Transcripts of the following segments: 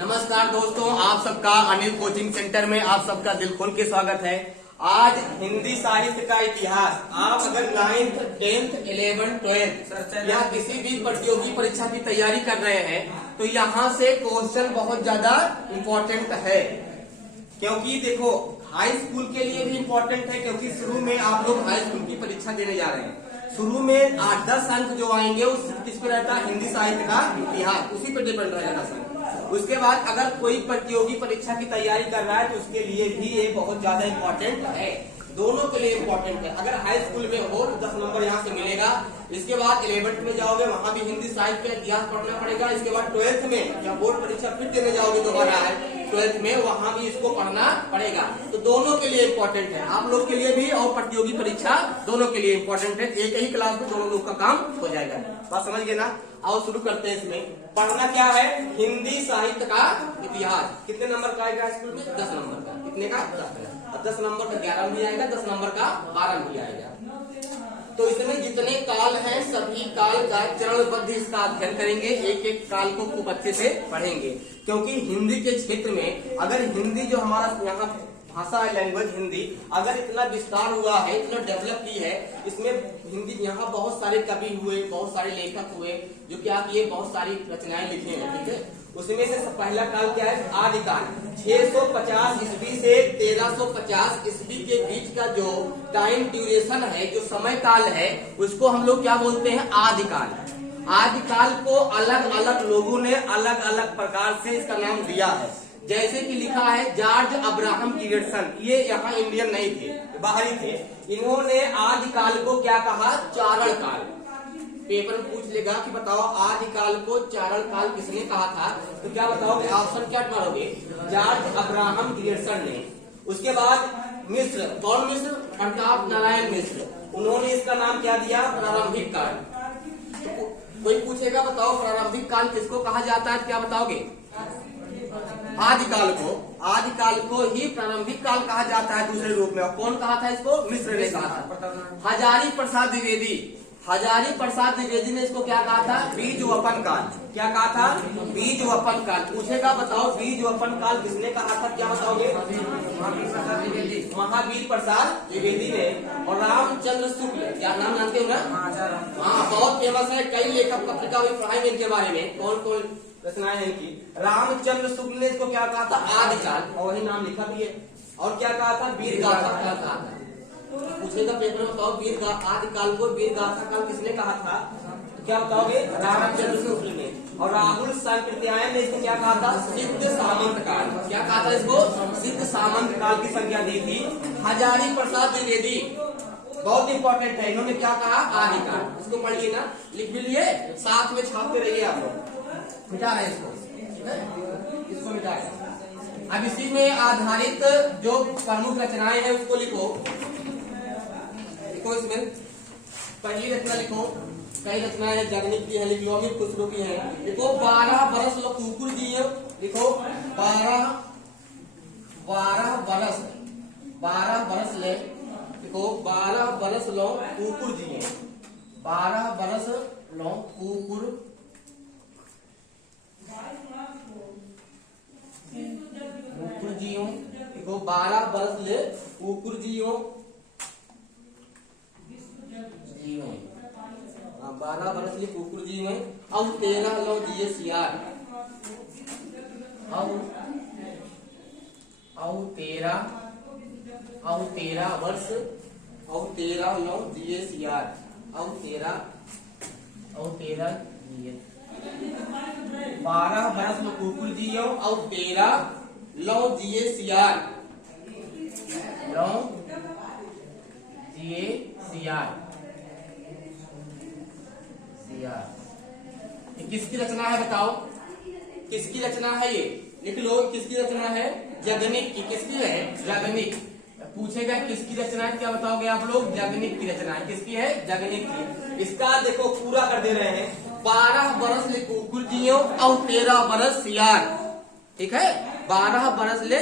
नमस्कार दोस्तों, आप सबका अनिल कोचिंग सेंटर में आप सबका दिल खोल के स्वागत है। आज हिंदी साहित्य का इतिहास, आप अगर 9th, 10th, 11th, 12th या किसी भी प्रतियोगी परीक्षा की तैयारी कर रहे हैं तो यहाँ से क्वेश्चन बहुत ज्यादा इम्पोर्टेंट है। क्योंकि देखो हाई स्कूल के लिए भी इम्पोर्टेंट है, क्योंकि शुरू में आप लोग हाई स्कूल की परीक्षा देने जा रहे हैं। शुरू में 8-10 अंक जो आएंगे उस किस पे रहता है? हिंदी साहित्य का इतिहास, उसी पे डिपेंड रहेगा सर। उसके बाद अगर कोई प्रतियोगी परीक्षा की तैयारी कर रहा है तो उसके लिए भी ये बहुत ज्यादा इम्पोर्टेंट है, दोनों के लिए इम्पोर्टेंट है। अगर हाई स्कूल में हो तो 10 नंबर यहाँ से मिलेगा। इसके बाद 11th में जाओगे, वहां भी हिंदी साहित्य का इतिहास पढ़ना पड़ेगा। इसके बाद 12th में जब बोर्ड परीक्षा फिर देने जाओगे दोबारा है 12th में, वहां भी इसको पढ़ना पड़ेगा। तो दोनों के लिए इम्पोर्टेंट है, आप लोग के लिए भी और प्रतियोगी परीक्षा दोनों के लिए इम्पोर्टेंट है। एक ही क्लास में दोनों लोग का काम हो जाएगा। बात समझ गए ना? आओ शुरू करते हैं। इसमें पढ़ना क्या है? हिंदी साहित्य का इतिहास। कितने नंबर का आएगा स्कूल में? 10 नंबर का। कितने का? 10 का। 10 नंबर का 11 भी आएगा, 10 नंबर का 12 भी आएगा। तो इसमें जितने काल हैं सभी काल का चरणबद्ध इसका अध्ययन करेंगे, एक एक काल को खूब अच्छे से पढ़ेंगे। क्योंकि हिंदी के क्षेत्र में अगर हिंदी जो हमारा यहाँ भाषा है, लैंग्वेज हिंदी, अगर इतना विस्तार हुआ है, इतना डेवलप की है, इसमें हिंदी यहाँ बहुत सारे कवि हुए, बहुत सारे लेखक हुए जो क्या किए, बहुत सारी रचनाएं लिखी हैं। ठीक है, उसमें से पहला काल क्या है? आदिकाल। 650 ईस्वी से 1350 ईस्वी के बीच का जो टाइम ड्यूरेशन है, जो समय काल है, उसको हम लोग क्या बोलते हैं? आदिकाल। आदिकाल को अलग अलग लोगों ने अलग अलग प्रकार से इसका नाम दिया है। जैसे कि लिखा है जॉर्ज अब्राहम गिब्सन, ये यहाँ इंडियन नहीं थे, बाहरी थे। इन्होंने आदिकाल को क्या कहा? चारण काल। पेपर में पूछ लेगा कि बताओ आदिकाल को चारण काल किसने कहा था, तो क्या बताओगे? ऑप्शन क्या मारोगे? जॉर्ज अब्राहम गिब्सन ने। उसके बाद मिस्र, कौन मिस्र? प्रताप नारायण मिस्र, उन्होंने इसका नाम क्या दिया? प्रारंभिक काल। तो कोई पूछेगा बताओ प्रारंभिक काल किसको कहा जाता है, क्या बताओगे? आदिकाल को ही प्रारंभिक काल कहा जाता है दूसरे रूप में। और कौन कहा था इसको? मिस्र ने कहा था। हजारी प्रसाद द्विवेदी ने इसको क्या कहा था? बीज वपन काल। क्या कहा था? बीज वपन काल। पूछेगा बताओ बीज वपन काल किसने कहा था, क्या बताओगे? महावीर प्रसाद द्विवेदी ने। और रामचंद्र शुक्ल, क्या नाम जानते हो ना? हाँ, बहुत फेमस है, कई लेखक पत्रिका भी पढ़ाएंगे इनके बारे में, कौन कौन रचनाएं हैं इनकी। रामचंद्र शुक्ल ने इसको क्या कहा था? आदिकाल, और वही नाम लिखा भी है। और क्या कहा था? वीर गाथा कहा था। पूछेगा पेपर में बताओ आदिकाल को वीर गाथा काल किसने कहा था, तो क्या बताओगे? रामचंद्र शुक्ल ने। और राहुल सांकृत्यायन ने इसको क्या कहा था? सिद्ध सामंत काल। क्या कहा था इसको? सिद्ध सामंत काल की संज्ञा दी थी। हजारी प्रसाद द्विवेदी बहुत इंपॉर्टेंट है, इन्होंने क्या कहा? आदिकाल। इसको पढ़िए ना, लिख भी लिए, साथ में छापते रहिए आप लोग। मिटा रहे इसको, इसको मिटा रहे। अब इसी में आधारित जो प्रमुख रचनाएं हैं उसको लिखो। इसमें पहली रचना लिखो, कई रचनाएं हैं, जगनिक की है, लिख लो, अमीर खुसरो की है। लिखो 12 बरस लो कुकुर जी। लिखो 12 बरस ले। लिखो 12 बरस लो कुकुर जी। 12 बरस लो कुकुर जियो। देखो 12 बरस ले कुकुर जियो। 12 बरस ले कुकुर जी में। अब 13 लो जिये सियार। अब 13 वर्ष, अब 13 लो जिये सियार। अब 13 जिये। 12 बरस लो कुकुर जियो, और 13 लो जिये सियार। लो जिये सियार। ये किसकी रचना है बताओ? किसकी रचना है ये? लिख लो, किसकी रचना है? जगनिक की। किसकी है? जगनिक। पूछेगा किसकी रचना है, क्या बताओगे आप लोग? जगनिक की रचना है। किसकी है? जगनिक की। इसका देखो पूरा कर दे रहे हैं। 12 बरस ले कुकुर जियो और 13 बरस सियार। ठीक है, 12 बरस ले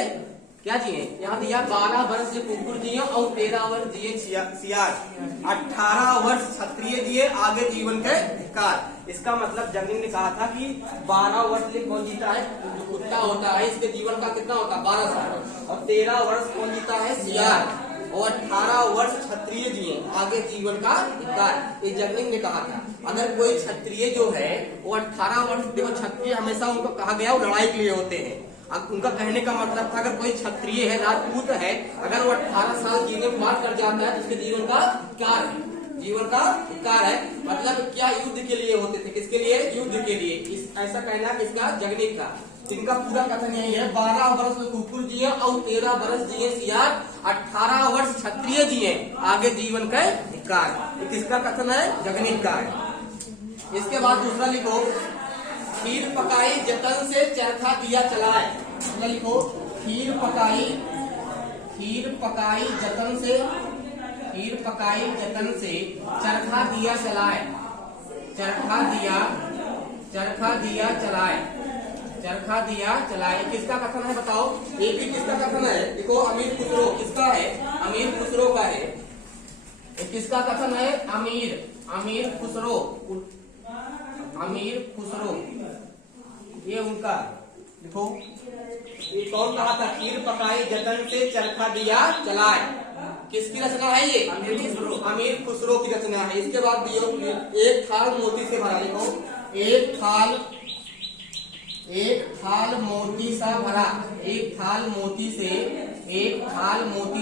क्या जिए? यहाँ दिया 12 वर्ष जो कुकुर जिए और 13 वर्ष जिए सियार, 18 वर्ष क्षत्रिय जिए, आगे जीवन के धिक्कार। इसका मतलब जगनी ने कहा था कि 12 वर्ष लिए कौन जीता है? जो कुत्ता होता है इसके जीवन का कितना होता है? 12 साल। और 13 वर्ष कौन जीता है? सियार। और 18 वर्ष क्षत्रिय जिए, आगे जीवन का धिक्कार। ये जगनी ने कहा था। अगर कोई क्षत्रिय जो है वो 18 वर्ष, देखो क्षत्रिय हमेशा उनको कहा गया वो लड़ाई के लिए होते हैं। अब उनका कहने का मतलब था अगर कोई क्षत्रिय है, राजपूत है, अगर वो 18 साल जीने के बाद कर जाता है तो उसके जीवन का धिक्कार है, जीवन का धिक्कार है। मतलब क्या युद्ध के लिए होते थे? किसके लिए? युद्ध के लिए। ऐसा कहना किसका? जगनी का। इनका पूरा कथन यही है, 12 वर्ष कुकुर जिए और 13 वर्ष जिए सियार, 18 वर्ष क्षत्रिय जिए, आगे जीवन का धिक्कार। किसका कथन है? जगनी का है। इसके बाद दूसरा लिखो, खीर पकाई जतन से चरखा दिया चलाए। दूसरा लिखो, खीर पकाई जतन से, खीर पकाई जतन से चरखा दिया चलाए, चरखा दिया चलाए। किसका कथन है बताओ? ये भी किसका कथन है? देखो अमीर खुसरो। किसका है? अमीर खुसरो का है। किसका कथन है? अमीर खुसरो, ये उनका। देखो ये कौन कहा था? खीर पकाई जतन से चरखा दिया चलाए। किसकी रचना है ये? अमीर खुसरो की रचना है। इसके बाद दियो, एक थाल मोती से भरा। देखो एक थाल मोती सा भरा, एक थाल मोती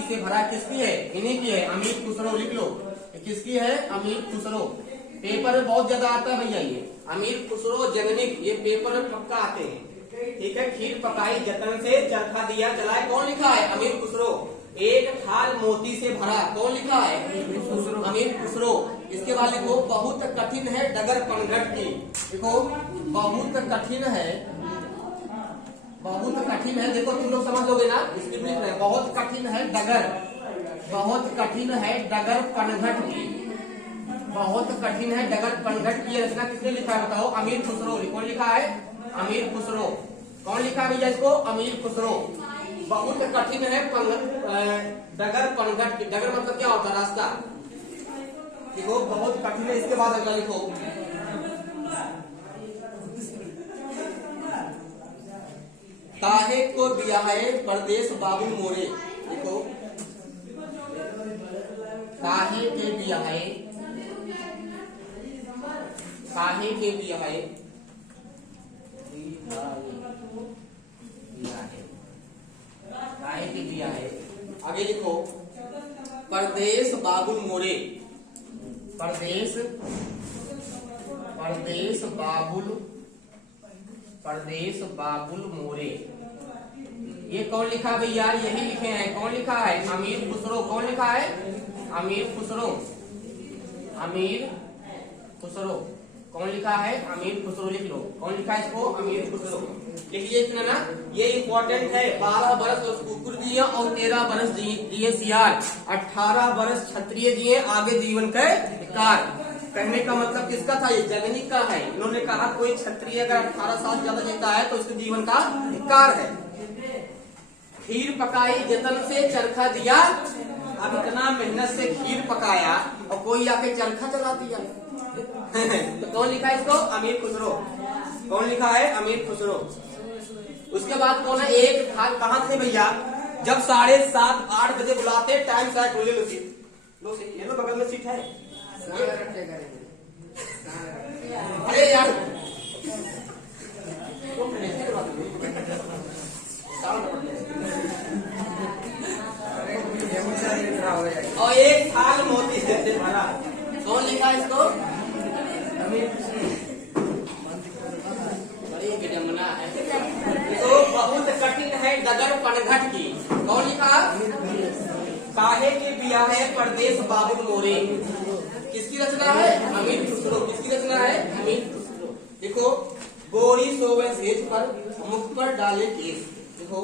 से भरा। किसकी है? इन्हीं की है, अमीर खुसरो। लिख लो किसकी है? अमीर खुसरो। पेपर में बहुत ज्यादा आता है भैया ये, अमीर खुसरो जगनिक, ये पेपर में पक्का आते हैं। ठीक है, खीर पकाई जतन से चरखा दिया चलाए, कौन लिखा है? अमीर खुसरो। एक थाल मोती से भरा, कौन लिखा है? अमीर खुसरो। इसके बाद लिखो, बहुत कठिन है डगर पनघट की। देखो बहुत कठिन है, देखो तुम लोग समझ लोगे ना, इसकी बहुत कठिन है डगर पनघट की, बहुत कठिन है डगर पनघट की। रचना किसने लिखा है बताओ? अमीर खुसरो। कौन लिखा है? अमीर खुसरो। कौन लिखा है भैया इसको? अमीर खुसरो। बहुत कठिन है डगर पनघट की। डगर मतलब क्या होता है? रास्ता। देखो बहुत कठिन है। इसके बाद अगला लिखो, काहे को बियाहे परदेश बाबुल मोरे। देखो काहे के बियाहे आगे लिखो, परदेश बाबुल मोरे। परदेश बाबुल मोरे, ये कौन लिखा भैया? यही लिखे हैं। कौन लिखा है? अमीर खुसरो। कौन लिखा है? अमीर खुसरो। कौन लिखा है? अमीर खुसरो। लिख लो कौन लिखा है इसको? अमीर खुसरो। लिखिए इतना ना, ये इम्पोर्टेंट है। 12 वर्ष कुकुर जिए और 13 वर्ष जिए सियार, 18 वर्ष क्षत्रिय जिए, आगे जीवन का धिक्कार। कहने का मतलब किसका था? ये जगनी का है। इन्होंने कहा कोई क्षत्रिय अगर 18 साल ज्यादा जीता है तो उसके जीवन का धिक्कार है। खीर पकाई जतन से चरखा दिया। अब इतना मेहनत से खीर पकाया और कोई आके चरखा चला दिया तो कौन लिखा है इसको? अमीर खुसरो। कौन लिखा है? अमीर खुसरो। उसके बाद कौन है? एक थाल कहाँ थे भैया? जब 7:30-8 बजे बुलाते, टाइम से ले लो सीट, लो सीट, ये लो बगल में सीट है। अरे यार और एक थाल मोती से भरा। कौन लिखा इसको? बड़ी विडम्बना है। तो बहुत कठिन है डगर पनघट की। कौन लिखा? काहे के बियाहे परदेश बाबुल मोरे। किसकी रचना है? अमीर खुसरो। किसकी रचना है? अमीर खुसरो। देखो, गोरी सोवे सेज पर, मुख पर डाले केस। देखो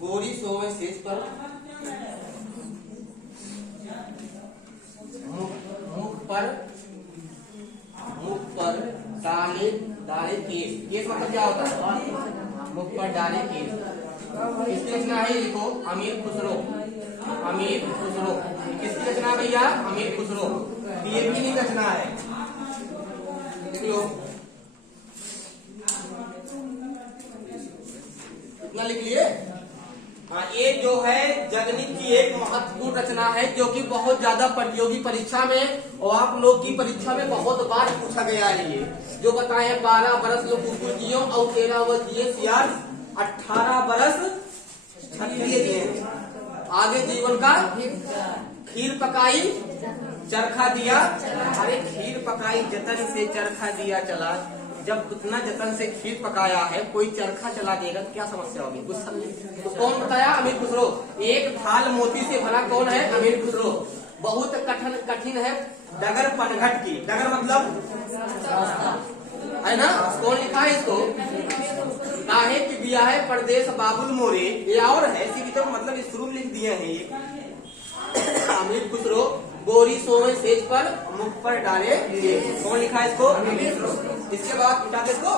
गोरी सोवे सेज पर, मुख केस। केस मतलब क्या होता है? मुख पर डाले केस। किसकी रचना है? लिखो अमीर खुसरो। अमीर खुसरो किसकी रचना है भैया? अमीर खुसरो। ये भी नहीं रचना है, लिख लो, इतना लिख लिए। हाँ, ये जो है जगनित की एक महत्वपूर्ण रचना है जो कि बहुत ज्यादा प्रतियोगी परीक्षा में और आप लोग की परीक्षा में बहुत बार पूछा गया है। ये जो बताए 12 बरस लोग कुकुर जियो और 13 वर्ष जिए सियार, 18 बरस क्षत्रिय जिए। आगे जीवन का खीर पकाई चरखा दिया। अरे खीर पकाई जतन से चरखा दिया चला। जब उतना जतन से खीर पकाया है, कोई चरखा चला देगा तो क्या समस्या होगी? कुछ तो कौन बताया? अमीर खुसरो। एक थाल मोती से भरा कौन है? अमीर खुसरो। बहुत कठिन है डगर पनघट की। डगर मतलब है ना? कौन लिखा है इसको? काहे की बिया है परदेश बाबुल मोरे। ये और है इसी की तो मतलब इस शुरू में लिख दिए हैं ये। अमीर खुसरो गोरी सोए सेज पर मुख पर डाले। कौन लिखा है इसको? इसके बाद उठा के इसको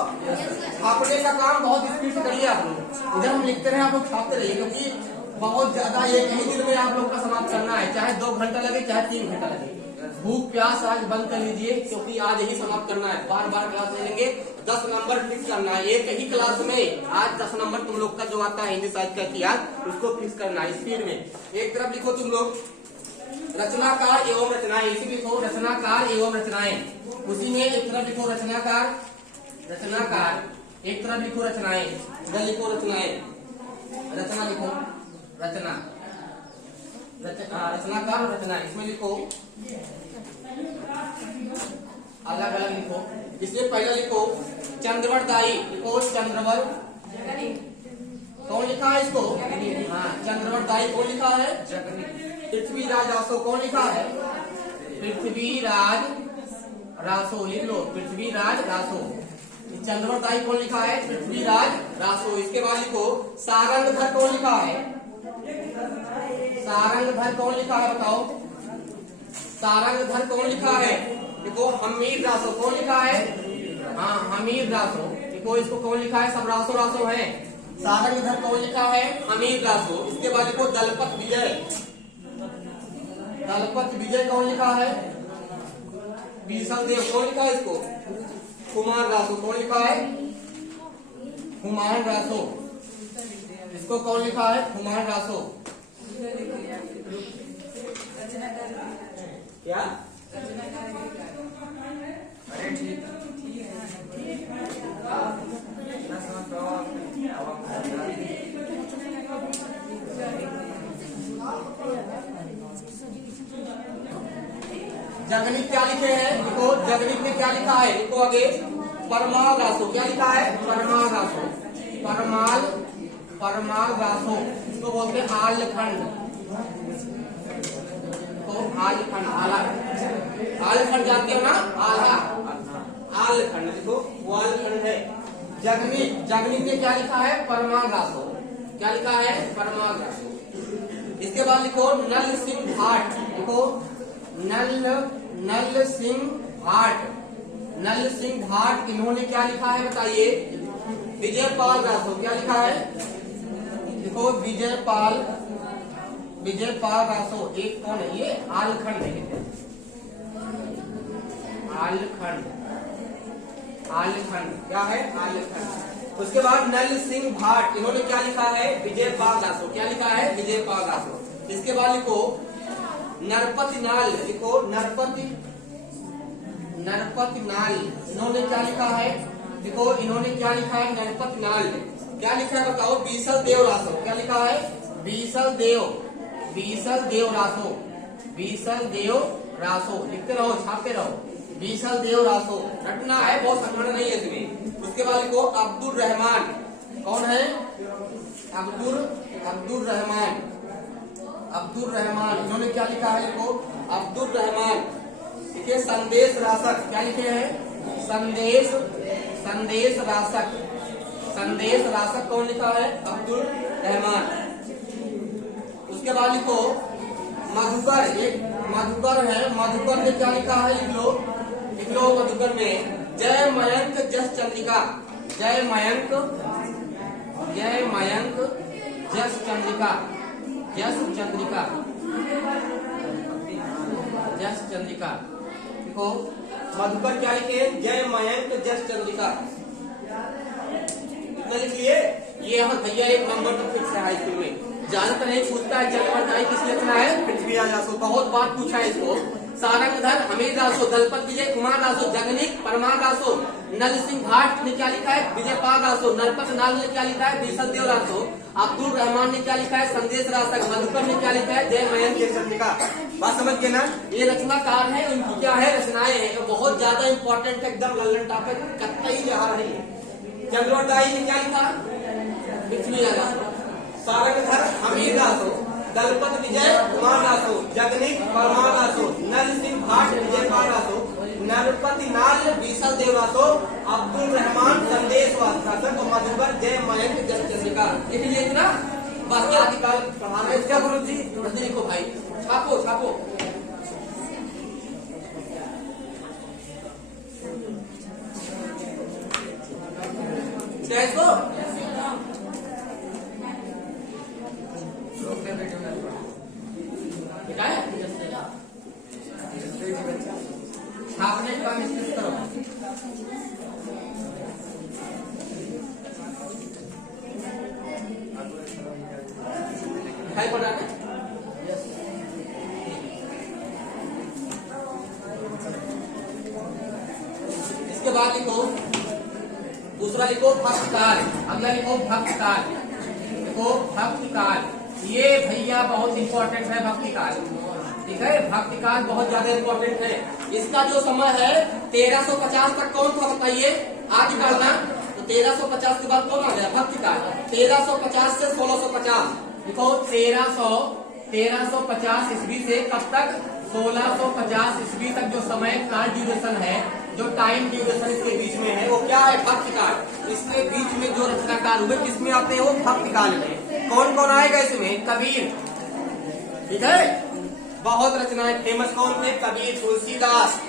छापने का काम बहुत स्पीड से करिए आप लोग। इधर हम लिखते रहे, आप लोग छापते रहिए, क्योंकि बहुत ज्यादा एक ही दिन में आप लोग का समाप्त करना है। चाहे 2 घंटा लगे, चाहे 3 घंटा लगे। भूख प्यास आज बंद कर लीजिए, क्योंकि आज ही समाप्त करना है। बार बार क्लास ले लेंगे। 10 नंबर फिक्स करना है एक ही क्लास में। आज 10 नंबर तुम लोग का जो आता है हिंदी साहित्य का इतिहास, उसको फिक्स करना है स्पीड में। एक तरफ लिखो तुम लोग रचनाकार एवं रचनाएं। इसी लिखो रचनाकार एवं रचनाएं। उसी में एक तरफ लिखो रचनाकार, रचनाकार, एक तरफ लिखो रचनाएं, इधर लिखो रचनाएं। रचना लिखो, रचना, रचनाकार और रचना, इसमें लिखो अलग अलग लिखो। इसमें पहला लिखो चंद्रवरदायी। लिखो चंद्रवर। कौन लिखा है इसको? हाँ, चंद्रवरदायी कौन लिखा है? पृथ्वीराज रासो। कौन लिखा है? पृथ्वीराज रासो। लिख लो पृथ्वीराज रासो। चंद्रवरदायी कौन लिखा है? पृथ्वीराज रासो। इसके बाद लिखो सारंगधर। कौन लिखा है? सारंगधर कौन लिखा है? बताओ सारंगधर कौन लिखा है? देखो हमीर रासो। कौन लिखा है? हाँ, हमीर रासो। देखो इसको कौन लिखा है? सब रासो रासो है। सारंगधर कौन लिखा है? हमीर रासो। इसके बाद लिखो दलपत विजय। दलपत विजय कौन लिखा है? बीसल देव। कौन लिखा है इसको? कुमार रासो। कौन लिखा है? कुमार रासो। इसको कौन लिखा है? कुमार रासो। क्या? अरे ठीक जगनित क्या लिखे हैं? देखो जगनित में क्या लिखा है? देखो आगे परमाल रासो। क्या लिखा है? परमाल रासो। परमाल, परमाल रासो। इसको बोलते हैं आलखंड। तो आलखंड, आला, आलखंड जानते हो ना? आला, आलखंड। देखो वो आलखंड है। जगनित, जगनित में क्या लिखा है? परमाल रासो। क्या लिखा है? परमाल रासो। इसके बाद लिखो नल सिंह भाट। देखो नल सिंह भाट। नल सिंह भाट इन्होंने क्या लिखा है बताइए? विजयपाल रासो। क्या लिखा है? देखो विजयपाल, विजयपाल रासो। एक कौन है? ये आलखंड है। आलखंड, आलखंड क्या है? आलखंड। उसके बाद नल सिंह भाट इन्होंने क्या लिखा है? विजयपाल रासो। क्या लिखा है? विजयपाल रासो। इसके बाद लिखो नरपति नाल। लिखो नरपति, नरपति नाल। इन्होंने क्या लिखा है? देखो इन्होंने क्या लिखा है? नरपति नाल। क्या लिखा है बताओ? बीसल देव रासो। क्या लिखा है? बीसल देव, बीसल देव रासो। बीसल देव रासो। लिखते रहो, छापते रहो। बीसल देव रासो रटना है, बहुत संगठन नहीं है इसमें। उसके बाद लिखो अब्दुल रहमान। कौन है? अब्दुल रहमान, अब्दुल रहमान। इन्होंने क्या लिखा है? लिखो अब्दुल रहमान। देखिए संदेश रासक। क्या लिखे हैं? संदेश, संदेश रासक। संदेश रासक कौन लिखा है? अब्दुल रहमान। उसके बाद लिखो मधुकर। एक मधुकर है। मधुकर में क्या लिखा है? लिख लो, लिख लो मधुकर में जय मयंक जस चंद्रिका, जय मयंक जस चंद्रिका, जस चंद्रिका, जस चंद्रिका। देखो मधुकर क्या लिखे, जय मयंक जस चंद्रिका, इतना लिख लिए। ये हम भैया एक नंबर तो फिक्स है हाई स्कूल में, ज्यादातर नहीं पूछता है जन्मदायी किसने रचना है, पृथ्वी राजो, बहुत बार पूछा है इसको। सारंगधर हमीर दासो, दलपत विजय कुमार दासो, जगनीक परमार दासो, नल सिंह भाट ने क्या लिखा है, विजय पाल दासो, नरपत नाल ने क्या लिखा है, बीसल देव दासो, अब्दुल रहमान ने क्या लिखा है, संदेश रासक, मधुकर ने क्या लिखा है, जय मयंक जय चंद्रिका। बात समझ गए ना, ये रचनाकार है, उनकी क्या है, रचनाएं हैं, तो बहुत ज्यादा इंपॉर्टेंट है, एकदम लल्लन टॉपिक, कतई जहां नहीं है। चंद्रोदाई ने क्या लिखा, पृथ्वी राजो, सारंगधर हमीर दासो, दलपत विजय कुमार दासो, जगनीक परमार दासो, नल सिंह भाट विजय पाल दासो, नरपति नाल बीसल देव दासो, अब्दुल रहमान संदेश वासक, मधुकर जय मयंक जस चंद्रिका। लिख लिए इतना, बाकी आदिकाल पढ़ाना है क्या गुरु जी, लिखो भाई, छापो छापो। इसको छापने का मिस्टेक करो। है पढ़ा है? इसके बाद लिखो, दूसरा लिखो भक्तिकाल, अगला लिखो भक्तिकाल, लिखो भक्तिकाल। ये भैया बहुत इंपॉर्टेंट है भक्तिकाल, ठीक है, भक्तिकाल बहुत ज्यादा इंपॉर्टेंट है। इसका जो समय है 1350 तक कौन था बताइए, आदिकाल ना, तो 1350 के बाद कौन आ गया, भक्तिकाल। 1350 से 1650, देखो 1350 ईस्वी से कब तक, 1650 ईस्वी तक जो समय का ड्यूरेशन है, जो टाइम ड्यूरेशन इसके बीच में है, वो क्या है, भक्तिकाल। इसके बीच में जो रचनाकार हुए किसमें आते हैं, वो भक्तिकाल में। कौन कौन आएगा इसमें, कबीर, ठीक है, बहुत रचनाएं फेमस कौन थे, कबीर, तुलसीदास,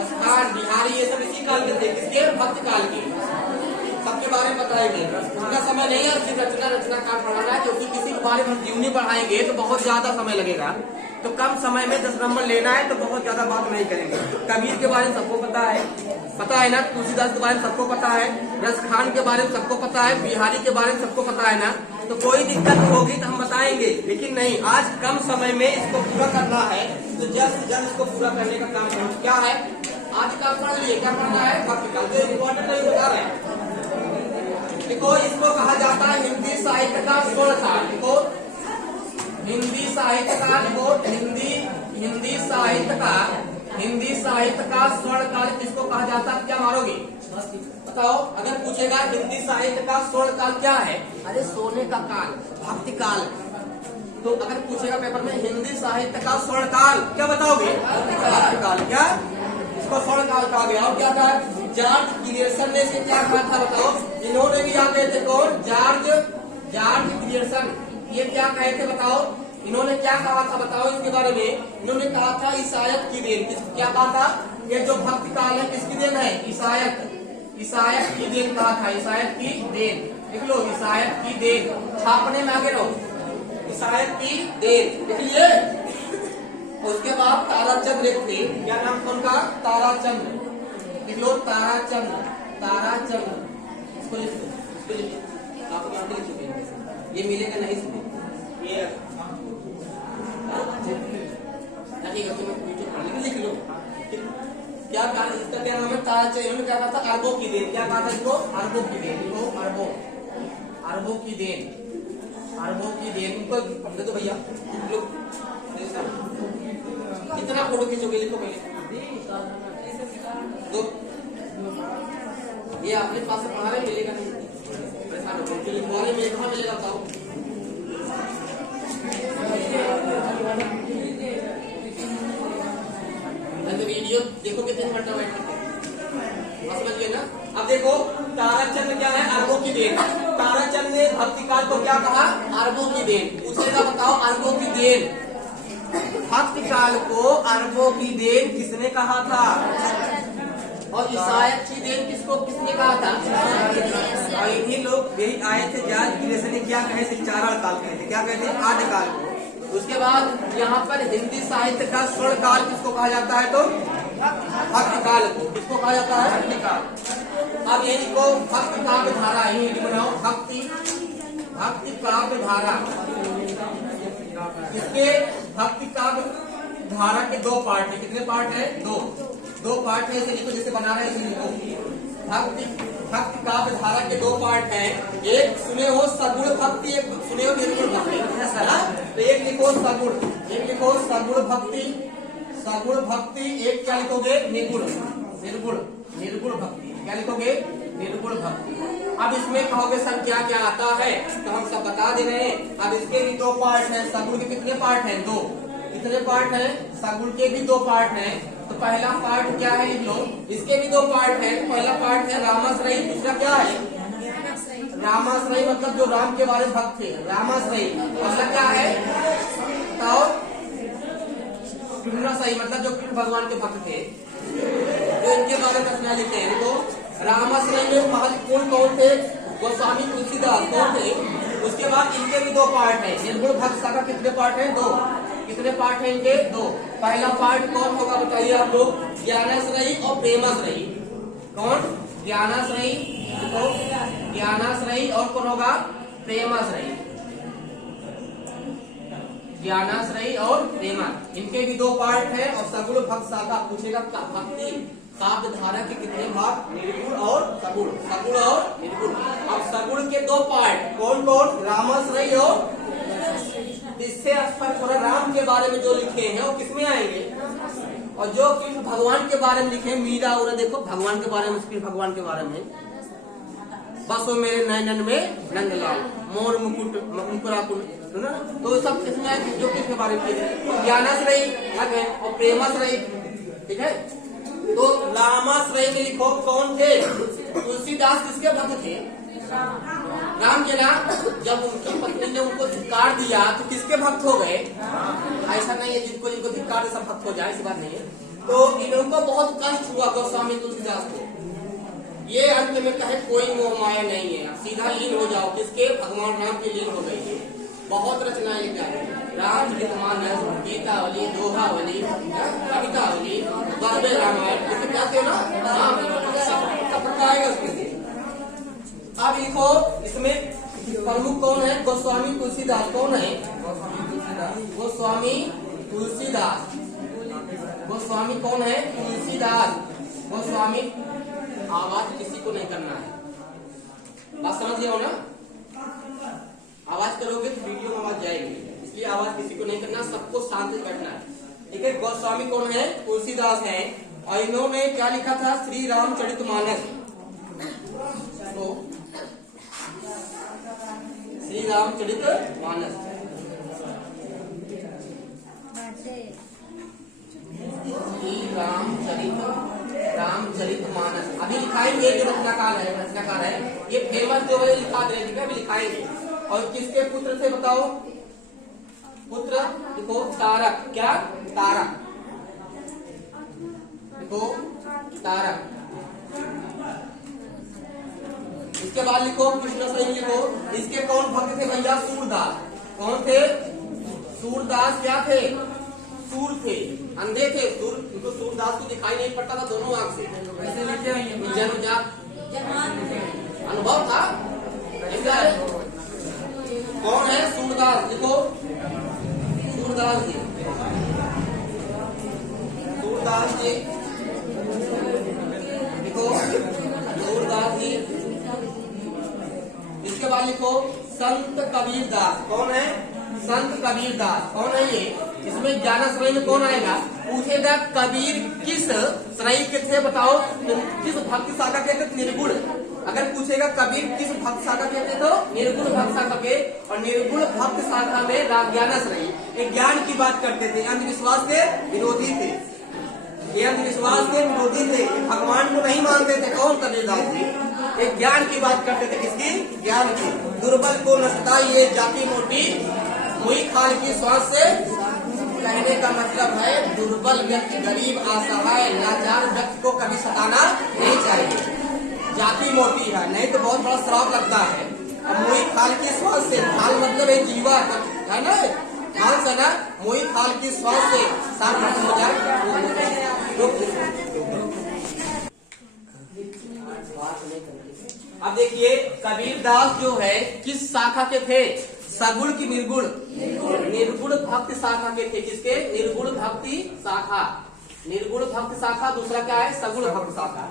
अस्थान, बिहारी, ये सब इसी काल के थे, किसके, भक्तिकाल की। सबके बारे में बताएंगे, उनका समय नहीं है सिर्फ रचनाकार पढ़ाना है, क्योंकि किसी के बारे में जीवनी पढ़ाएंगे तो बहुत ज्यादा समय लगेगा, तो कम समय में 10 नंबर लेना है, तो बहुत ज्यादा बात नहीं करेंगे। कबीर के बारे में सबको पता है ना, तुलसीदास के बारे में सबको पता है, रसखान के बारे में सबको पता है, बिहारी के बारे में सबको पता है ना, तो कोई दिक्कत होगी तो हम बताएंगे, लेकिन नहीं, आज कम समय में इसको पूरा करना है, तो जल्द से जल्द इसको पूरा करने का काम करो। क्या है, आज का पढ़ लिए, क्या पढ़ना है, भक्तिकाल, जो इम्पोर्टेंट नहीं बता रहे हैं। देखो इसको कहा जाता है हिंदी साहित्य का स्वर्णकाल, देखो हिंदी साहित्य का, देखो हिंदी साहित्य का स्वर्णकाल किसको कहा जाता है, क्या मारोगे बताओ, अगर पूछेगा हिंदी साहित्य का स्वर्णकाल क्या है, अरे सोने का काल, भक्तिकाल। तो अगर पूछेगा पेपर में हिंदी साहित्य का स्वर्णकाल, क्या बताओगे, भक्तिकाल। क्या इसको स्वर्णकाल कहा गया, और क्या था, जॉर्ज ग्रियर्सन ने इसे क्या कहा था बताओ, इन्होंने भी याद गए थे कौन, जॉर्ज ग्रियर्सन, ये क्या कहे थे बताओ, इन्होंने क्या कहा था बताओ इसके बारे में, इन्होंने कहा था ईसायत की देन, क्या कहा था, ये जो भक्तिकाल है किसकी देन है, ईसायत की देन कहा था, ईसायत की देन, लिख लो, ईसायत की देन, छापने में आगे रहो, ईसायत की देन लिख लिए। उसके बाद ताराचंद एक थे, क्या नाम था उनका, ताराचंद, लिख लो, ताराचंद, इसको लिख लो, आप लिख चुके, ये मिलेगा नहीं सुने, ये लिख लो, क्या कहा, इसका क्या नाम है, ताराचंद, इन्होंने क्या कहा था, अरबों की देन, क्या कहा था इसको, अरबों की देन, देखो अरबों की देन, उनको दे दो भैया, कितना फोटो खींचोगे, लिखो पहले दो, ये अपने पास से पढ़ा रहे, मिलेगा नहीं, परेशान हो, लिखवाने में कहाँ मिलेगा बताओ, वीडियो देखो कितने घंटा बैठ करके, समझ गए ना। अब देखो ताराचंद क्या है, अरबों की देन, ताराचंद ने भक्तिकाल को क्या कहा, अरबों की देन। पूछेगा बताओ अरबों की देन, भक्तिकाल को अरबों की देन किसने कहा था, और ईसायत की देन किसने कहा था? और इन्हीं लोग यही आए थे जॉर्ज गिलेसन ने क्या कहे थे? चारण काल कहे थे। क्या कहते हैं? आदि काल को। उसके बाद यहाँ पर हिंदी साहित्य का स्वर्ण काल किसको कहा जाता है? तो भक्ति काल को। किसको कहा जाता है? भक्ति काल। अब यही को भक्ति काव्य धारा, यही बनाओ, भक्ति काव्य धारा। इसके भक्ति काव्य धारा के दो पार्ट है। कितने पार्ट है? दो पार्ट है। इसे लिखो, जैसे बना रहे हैं लिखो। भक्ति काव्य धारा के दो पार्ट हैं। एक सुने हो सगुण भक्ति, एक सुने हो निर्गुण भक्ति। तो एक लिखो सगुण, एक लिखो सगुण भक्ति, सगुण भक्ति। एक क्या लिखोगे? निर्गुण भक्ति। क्या लिखोगे? निर्गुण भक्ति। अब इसमें कहोगे सर क्या क्या आता है? तो हम सब बता दे रहे हैं। अब इसके भी दो पार्ट हैं। सगुण के कितने पार्ट हैं? दो। कितने पार्ट हैं? सगुण के भी दो पार्ट हैं। तो पहला पार्ट क्या है? लिख लो। इसके भी दो पार्ट है। पहला पार्ट है रामाश्रयी, दूसरा क्या है? रामाश्रयी मतलब जो राम के बारे में भक्त थे, रामाश्रयी। दूसरा क्या है? तो कृष्णाश्रयी मतलब जो कृष्ण भगवान के भक्त थे, जो इनके बारे में रचना लिखते हैं। तो रामाश्रयी में महत्वपूर्ण कौन थे? गोस्वामी तुलसीदास कौन थे? उसके बाद इनके भी दो पार्ट है। निर्गुण भक्त का कितने पार्ट है? दो। कितने पार्ट है इनके? दो। पहला पार्ट कौन होगा बताइए आप लोग? ज्ञानाश्रयी और प्रेमाश्रयी। कौन? ज्ञानाश्रयी, तो ज्ञानाश्रयी और कौन होगा? प्रेमाश्रयी। ज्ञानाश्रयी और प्रेमा, इनके भी दो पार्ट है। और सगुण भक्त शाखा पूछेगा भक्ति काव्य धारा के कितने भाग? निर्गुण और सगुण, सगुण और निर्गुण। अब सगुण के दो पार्ट कौन कौन? रामाश्रयी और, इससे स्पष्ट हो रहा राम के बारे में जो लिखे हैं वो किसमें आएंगे? और जो कृष्ण भगवान के बारे में लिखे, मीरा और देखो भगवान के बारे में, कृष्ण भगवान के बारे में, बस वो मेरे नयनन में नंदलाल, मोर मुकुट मुकुराकुल, सुना? तो सब किसमें आए? जो कृष्ण के बारे में। ज्ञानाश्रयी है और प्रेमाश्रयी, ठीक है। तो रामाश्रयी में लिखो कौन थे? तुलसीदास किसके भक्त थे? राम के ना। जब उनकी पत्नी ने उनको धिक्कार दिया तो किसके भक्त हो गए? ऐसा नहीं है जिनको जिनको धिक्कार सब भक्त हो जाए, ऐसी बात नहीं है। तो इनको बहुत कष्ट हुआ गोस्वामी तुलसीदास को। ये अंत में कहे कोई मोह माया नहीं है, सीधा लीन हो जाओ। किसके? भगवान राम के लीन हो गई। बहुत रचनाएं लिखा है। रामचरितमानस, गीतावली, दोहावली, कवितावली, बर्बे रामायण, जैसे कहते हो ना, सब प्रकार है उसमें। अब लिखो इसमें प्रमुख कौन है? गोस्वामी तुलसीदास। कौन है? गोस्वामी तुलसीदास। गोस्वामी कौन है? तुलसीदास। गोस्वामी। आवाज किसी को नहीं करना है, बात समझ गए हो ना? आवाज करोगे तो वीडियो में आवाज जाएगी, इसलिए आवाज किसी को नहीं करना, सबको शांति बैठना है, ठीक है। गोस्वामी कौन है? तुलसीदास है। और इन्होंने क्या लिखा था? श्री रामचरितमानस। तो श्री रामचरितमानस, श्री रामचरितमानस अभी लिखाएंगे। जो रचनाकार है ये फेमस जो है लिखा दे, ठीक है, अभी लिखाएंगे। और किसके पुत्र थे बताओ? पुत्र देखो तारक। क्या? तारक। देखो तारक। इसके बाद लिखो कृष्णाश्रयी लिखो। इसके कौन भक्त थे भैया? सूरदास। कौन थे? सूरदास क्या थे? सूर थे, अंधे थे। सूर, उनको सूरदास को दिखाई नहीं पड़ता था दोनों आंख से। कैसे लिखे हुए? अनुभव था। कौन है? सूरदास। देखो सूरदास जी, सूरदास जी देखो सूरदास जी। इसके बाद लिखो संत कबीरदास। कौन है? संत कबीरदास। कौन है ये? इसमें ज्ञानाश्रयी में कौन आएगा? पूछेगा कबीर किस श्रेणी के थे बताओ? तो किस भक्ति शाखा के थे? निर्गुण। अगर पूछेगा कबीर किस भक्त शाखा के थे तो निर्गुण भक्त शाखा के। और निर्गुण भक्त शाखा में ज्ञानाश्रयी ये ज्ञान की बात करते थे, अंधविश्वास के विरोधी थे। ये अंधविश्वास के विरोधी थे, भगवान को नहीं मानते थे। कौन? कबीरदास जी। एक ज्ञान की बात करते थे। किसकी? ज्ञान की। दुर्बल को नसता ये जाति मोटी, हुई खाल की श्वास से कहने का मतलब है दुर्बल व्यक्ति, गरीब, असहाय, लाचार व्यक्ति को कभी सताना नहीं चाहिए। जाति मोटी है नहीं तो बहुत बड़ा श्राप लगता है। अब मुई खाल की स्वाद से, खाल मतलब है जीवा है ना, खाल से ना मुई खाल की स्वाद से साफ खत्म हो जाए। अब देखिए कबीरदास जो है किस शाखा के थे? सगुण की निर्गुण? निर्गुण भक्ति शाखा के थे। किसके? निर्गुण भक्ति शाखा। निर्गुण भक्ति शाखा, दूसरा क्या है? सगुण भक्ति शाखा।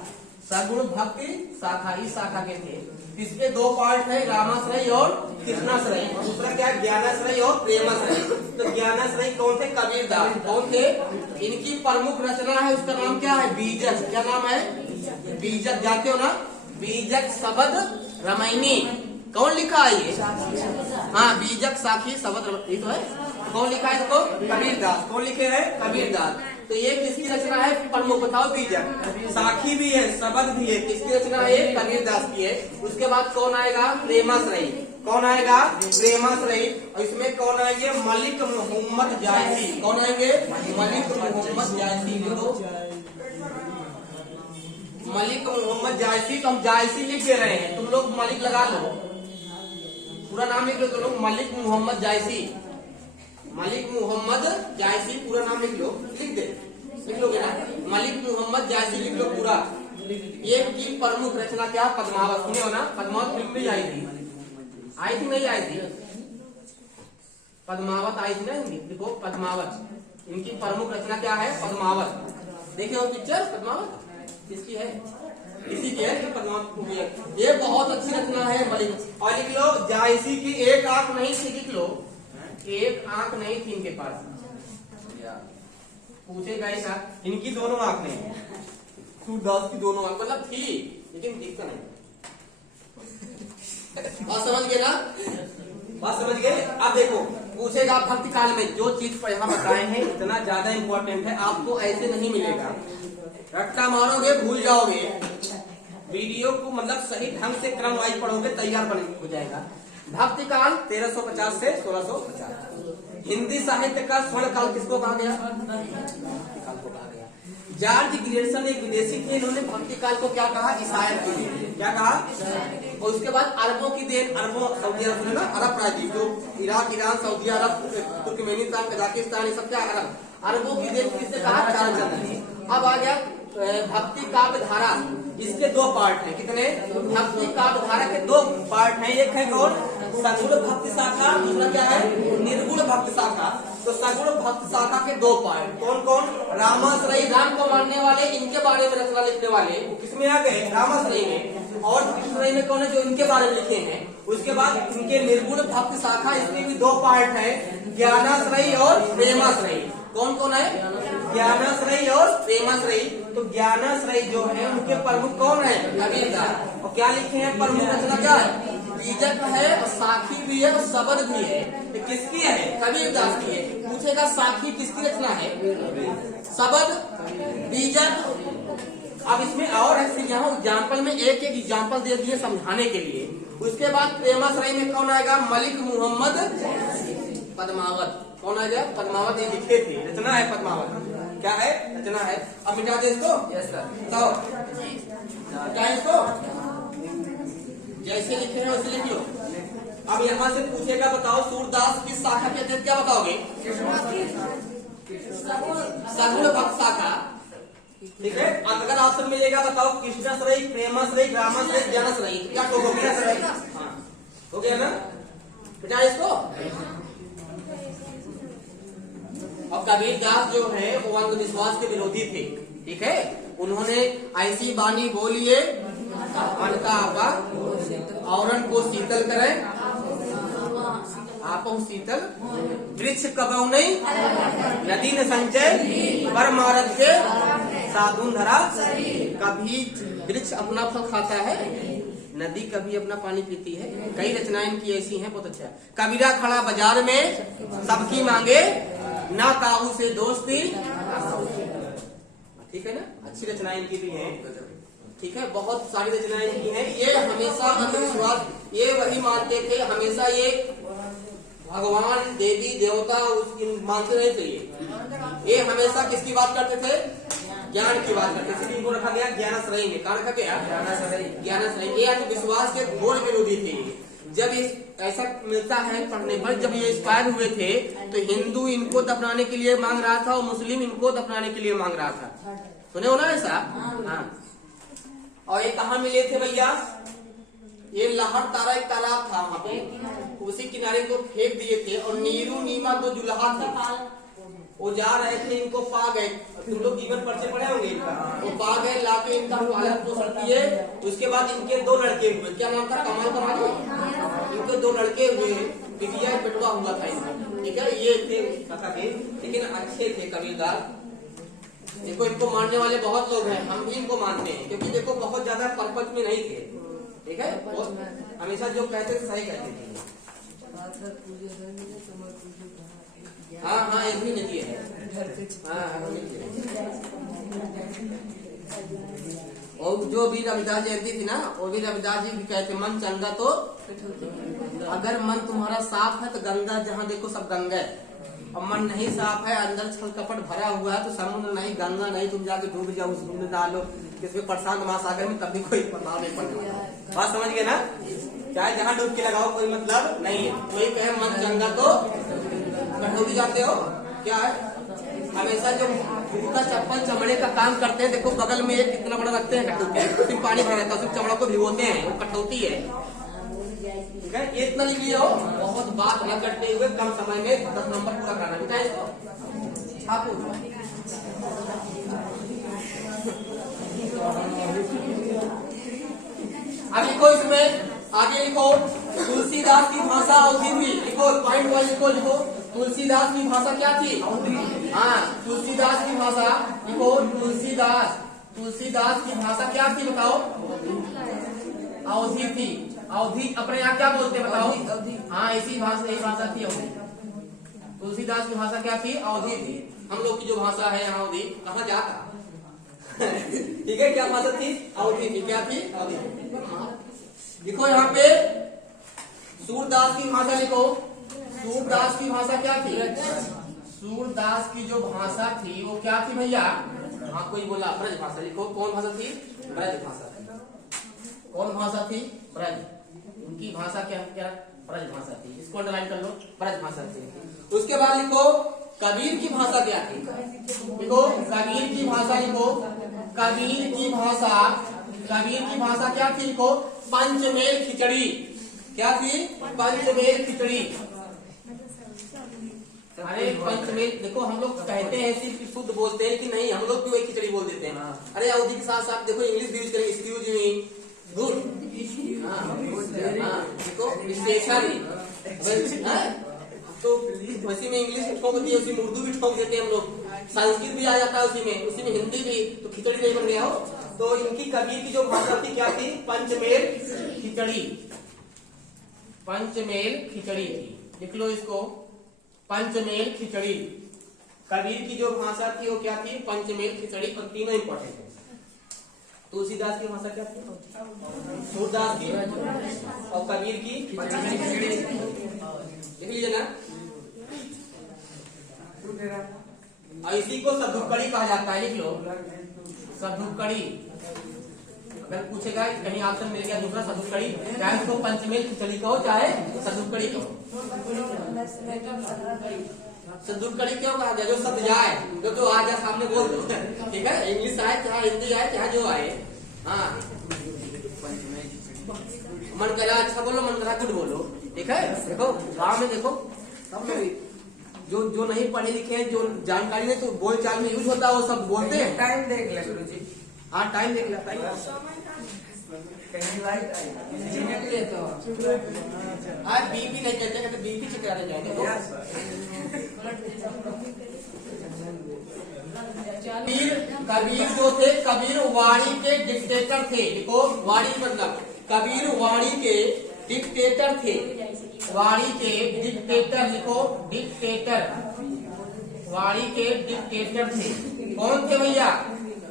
सगुण भक्ति शाखा, इस शाखा के थे। इसके दो पार्ट है, रामाश्रय और कृष्णाश्रय। दूसरा क्या है? ज्ञानाश्रय और प्रेमाश्रय। तो ज्ञानाश्रय कौन थे? कबीरदास। कौन थे? इनकी प्रमुख रचना है, उसका नाम क्या है? बीजक। क्या नाम है? बीजक। जानते हो ना? बीजक शब्द रामायणी। कौन लिखा है ये? हाँ, बीजक साखी शब्द ये तो है। कौन लिखा है इसको? कबीरदास। कौन लिखे हैं? कबीरदास। तो ये किसकी रचना है? प्रमुख बताओ। बीजक। साखी भी है, शब्द भी है। किसकी रचना है? कबीरदास की है। उसके बाद कौन आएगा? प्रेमाश्रयी। कौन आएगा? प्रेमाश्रयी। और इसमें कौन आएंगे? मलिक मोहम्मद जायसी। कौन आएंगे? मलिक मोहम्मद जायसी। मलिक मोहम्मद जायसी। तो हम जायसी लिख दे रहे हैं, तुम लोग मलिक लगा लो, पूरा नाम लिख लो। तुम लोग मलिक मोहम्मद जायसी। मलिक मोहम्मद जायसी पूरा नाम लिख लो। लिख लोगे ना? मलिक मोहम्मद जायसी लिख लो पूरा। ये की प्रमुख रचना क्या? पद्मावत। सुने हो ना? पद्मावत फिल्म भी आई थी, आई थी नहीं आई थी? पद्मावत आई थी ना? देखो पद्मावत। इनकी प्रमुख रचना क्या है? पद्मावत। देखे हो पिक्चर? पद्मावत किसकी है? इसी की है पद्मावत। ये बहुत अच्छी रचना है मलिक। और लिख लो जायसी की एक आंख नहीं थी। लिख लो एक आंख नहीं थी इनके पास। पूछेगा ऐसा, इनकी दोनों आंख नहीं, सूरदास की दोनों आंख मतलब थी लेकिन दिखता नहीं। बात समझ गए ना? बात समझ गए? अब देखो पूछेगा भक्ति काल में जो चीज पर यहाँ बताए हैं इतना ज्यादा इम्पोर्टेंट है, आपको ऐसे नहीं मिलेगा। रट्टा मारोगे भूल जाओगे। वीडियो को मतलब सही ढंग से क्रम वाइज पढ़ोगे तैयार हो जाएगा। भक्ति काल 1350 से 1650। हिंदी साहित्य का स्वर्ण काल किसको कहा गया? भक्ति काल को कहा गया। जॉर्ज ग्रियर्सन एक विदेशी थे, इन्होंने भक्ति काल को क्या कहा? ईसाइत की देन। क्या कहा? और उसके बाद अरबों की देन। अरबों सऊदी अरब ना, अरब राज्य जो इराक, ईरान, सऊदी अरब, तुर्कमेनिस्तान, कजाकिस्तान, ये सब क्या? अरब। अरबों की देन किसने कहा? चारचंद ने। अब आ गया भक्ति काव्य धारा। इसके दो पार्ट हैं। कितने? भक्ति काव्य धारा के दो पार्ट हैं। एक है कौन? सगुण भक्ति शाखा। दूसरा क्या है? निर्गुण भक्ति शाखा। तो सगुण भक्ति शाखा के दो पार्ट। कौन कौन? रामाश्रयी, राम को मानने वाले, इनके बारे में रचना लिखने वाले, वो किसमें आ गए? रामाश्रयी में। और कृष्णाश्रयी में कौन है? जो इनके बारे में लिखे हैं। उसके बाद इनके निर्गुण भक्ति शाखा, इसमें भी दो पार्ट है, ज्ञानाश्रयी और प्रेमाश्रयी। कौन कौन है? ज्ञानाश्रयी और प्रेमाश्रयी। तो ज्ञानाश्रयी जो है उनके प्रमुख कौन है? कबीरदास। और क्या लिखे हैं? प्रमुख रचना क्या है? बीजक है, और साखी भी है, और शब्द भी है। तो किसकी है? कबीरदास की है। पूछेगा साखी किसकी रचना है? शब्द, बीजक। अब इसमें और है, यहाँ एग्जाम्पल में एक एग्जाम्पल दे दिए समझाने के लिए। उसके बाद प्रेमाश्रयी में कौन आएगा? मलिक मोहम्मद पद्मावत। कौन आ जाए? पद्मावत ये लिखे थे, रचना है पद्मावत। क्या है? रचना है। अब मिटा दे इसको। Yes sir. तो क्या इसको जैसे लिखे हैं वैसे लिख लो। अब यहाँ से पूछेगा बताओ सूरदास किस शाखा के थे? क्या बताओगे? सगुण भक्त शाखा। ठीक है। अगर ऑप्शन मिलेगा बताओ कृष्णाश्रयी, प्रेमाश्रयी, रामाश्रयी, ज्ञानाश्रयी। क्या हो गया? हो गया ना? बेटा इसको। और कबीरदास जो है वो अंधविश्वास के विरोधी थे। ठीक है। उन्होंने ऐसी बानी बोलिए मन का आपा औरन को शीतल करे, आपो शीतल वृक्ष कबऊ नहीं, नदी न संचय पर मारत के साधुन धरा। कभी वृक्ष अपना फल खाता है, नदी कभी अपना पानी पीती है। कई रचनाएं इनकी ऐसी हैं, बहुत अच्छा है। कबीरा खड़ा बाजार में सबकी मांगे, ना काहू से दोस्ती। ठीक है ना? अच्छी रचनाएं इनकी भी हैं। ठीक है। बहुत सारी रचनाएं इनकी हैं। ये हमेशा अंधविश्वास, ये वही मानते थे हमेशा, ये भगवान देवी देवता उसकी मानते नहीं थे ये हमेशा किसकी बात करते थे? ज्ञान की बात करते थे। इसलिए इनको रखा गया ज्ञानाश्रयी में। कहा रखा गया? ज्ञानाश्रयी। ये विश्वास के घोर विरोधी थे। जब ऐसा मिलता है पढ़ने पर, जब ये एक्सपायर हुए थे तो हिंदू इनको दफनाने के लिए मांग रहा था और मुस्लिम इनको दफनाने के लिए मांग रहा था। सुने हो ना ऐसा? हाँ। और ये कहाँ मिले थे भैया? ये लहर तारा एक तालाब था वहाँ पे, उसी किनारे को फेंक दिए थे और नीरू नीमा दो जुल्हा थे, वो जा रहे थे, इनको पा गए। तुम लोग जीवन परिचय पढ़े होंगे इनका। वो पा गए, लाके इनका पालन पोषण किए। उसके बाद इनके दो लड़के हुए। क्या नाम था? कमाल कमाल। इनके दो लड़के हुए, बिटिया पेटवा हुआ था इनका। ठीक है, ये थे कथा के, लेकिन अच्छे थे कबीरदार। देखो इनको मानने वाले बहुत लोग हैं, हम भी इनको मानते हैं, क्योंकि देखो बहुत ज्यादा पर्पज में नहीं थे। ठीक है, हमेशा जो कहते थे सही कहते थे। हाँ हाँ, एक भी नदी है। हाँ, और जो भी रविदास जयंती थी ना, वो भी रविदास जी भी कहते मन चंगा तो अगर मन तुम्हारा साफ है तो गंगा जहाँ देखो सब गंगा है, और मन नहीं साफ है, अंदर छल कपट भरा हुआ है तो समुद्र नहीं, गंगा नहीं, तुम जाके डूब जाओ उसमें डालो इसमें प्रशांत महासागर में, तब भी कोई प्रभाव नहीं पड़ेगा। बात समझ गए ना? चाहे जहाँ डुबकी लगाओ कोई मतलब नहीं है। कोई कहे मन चंगा तो कटौती जाते हो क्या है? हमेशा जो जूता चप्पल चमड़े का काम करते हैं, देखो बगल में एक कितना बड़ा रखते हैं कटौती, उसमें पानी भरा रहता है, उसमें चमड़ा को भिगोते हैं, वो कटौती है। ठीक है, ये इतना लिख लिया हो। बहुत बात न करते हुए कम समय में 10 नंबर पूरा करना बेटा इसको। छापो अब लिखो, इसमें आगे लिखो तुलसीदास की भाषा अवधी थी। लिखो पॉइंट वन, लिखो तुलसीदास की भाषा क्या थी? हाँ, तुलसीदास की भाषा लिखो। तुलसीदास की भाषा क्या थी बताओ? अवधी थी। अवधी अपने यहाँ क्या बोलते हैं बताओ? हाँ, इसी भाषा, यही भाषा थी अवधी। तुलसीदास की भाषा क्या थी? अवधी थी। हम लोग की जो भाषा है यहाँ अवधी, कहाँ जाता? ठीक है, क्या भाषा थी? अवधी थी। क्या थी? अवधी। लिखो यहाँ पे सूरदास की भाषा लिखो। सूरदास की भाषा क्या थी? सूरदास की जो भाषा थी वो क्या थी भैया? हाँ, कोई बोला ब्रज भाषा। लिखो कौन भाषा थी? ब्रज भाषा। कौन भाषा थी? ब्रज। उनकी भाषा क्या क्या? ब्रज भाषा थी। इसको अंडरलाइन कर लो, ब्रज भाषा थी। उसके बाद लिखो कबीर की भाषा क्या थी? लिखो कबीर की भाषा। लिखो कबीर की भाषा क्या थी? लिखो पंचमेल खिचड़ी। क्या थी? पंचमेल खिचड़ी। अरे पंचमेल, देखो हम लोग कहते हैं सिर्फ शुद्ध बोलते हैं कि नहीं, हम लोग भी वही खिचड़ी बोल देते हैं। अरे अवधि के साथ साथ देखो इंग्लिश भी यूज करेंगे। एक्सक्यूज मी, गुड, देखो स्टेशन, तो उसी में इंग्लिश ठोक दिए, उसी में उर्दू भी ठोक देते हैं हम लोग, संस्कृत भी आ जाता है उसी में हिंदी भी, तो खिचड़ी नहीं बन गया हो। तो इनकी कबीर की जो भाषा थी क्या थी? पंचमेल खिचड़ी। पंचमेल खिचड़ी थी। लिख लो इसको, पंचमेल खिचड़ी। कबीर की जो भाषा थी वो क्या थी? पंचमेल खिचड़ी। और तीनों इंपॉर्टेंट है। तुलसीदास की भाषा क्या थी? सूरदास की। और कबीर की लिख लीजिए ना। और इसी को सद्धुकड़ी कहा जाता है। लिख लो सद्धुकड़ी। अगर पूछेगा कहीं ऑप्शन मिल गया दूसरा सद्धुकड़ी, चाहे उसको पंचमेल खिचड़ी कहो चाहे सद्धुकड़ी कहो। सद्धुकड़ी क्यों कहा गया? जो सद जाए, जो आ जाए सामने बोल दो। ठीक है, इंग्लिश आए चाहे हिंदी आए चाहे जो आए। हाँ, मन करा अच्छा बोलो, मन करा गुड बोलो। ठीक है, देखो गाँव में देखो सब लोग जो नहीं पढ़े लिखे हैं, जो जानकारी नहीं तो बोल चाल में यूज होता है, वो सब बोलते हैं। टाइम देख ले गुरु जी। हाँ, टाइम देख लेता है। आज बीपी नहीं कहते, बीपी चेक कराने जाएंगे। कबीर जो थे, कबीर वाणी के डिक्टेटर थे। देखो वाणी मतलब कबीर वाणी के डिक्टेटर थे। वाणी के डिक्टेटर। लिखो डिक्टेटर। वाणी के डिक्टेटर थे। कौन थे भैया?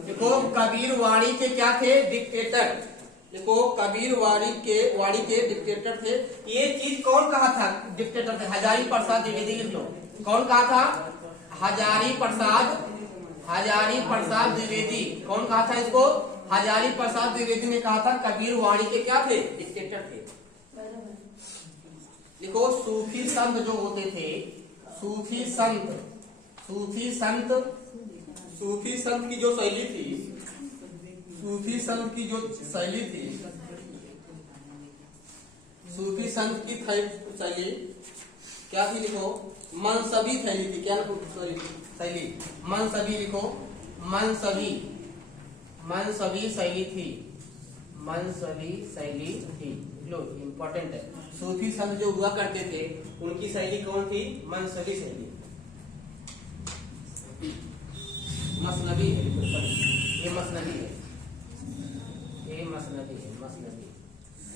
देखो कबीर वाणी के क्या थे? डिक्टेटर। देखो कबीर वाड़ी के डिक्टेटर थे। ये चीज कौन कहा था डिक्टेटर थे? हजारी प्रसाद द्विवेदी। लिख लो कौन कहा था? हजारी प्रसाद द्विवेदी। कौन कहा था इसको? हजारी प्रसाद द्विवेदी ने कहा था। कबीर वाड़ी के क्या थे? डिक्टेटर थे। देखो सूफी संत जो होते थे, सूफी संत की जो शैली थी, सूफी संत की शैली क्या थी? लिखो मनसबी शैली थी। क्या शैली? मनसबी। लिखो मनसबी शैली थी। लो इंपॉर्टेंट है। सूफी संत जो हुआ करते थे उनकी शैली कौन थी? मनसबी शैली। मसनबी है। ये मसनबी है।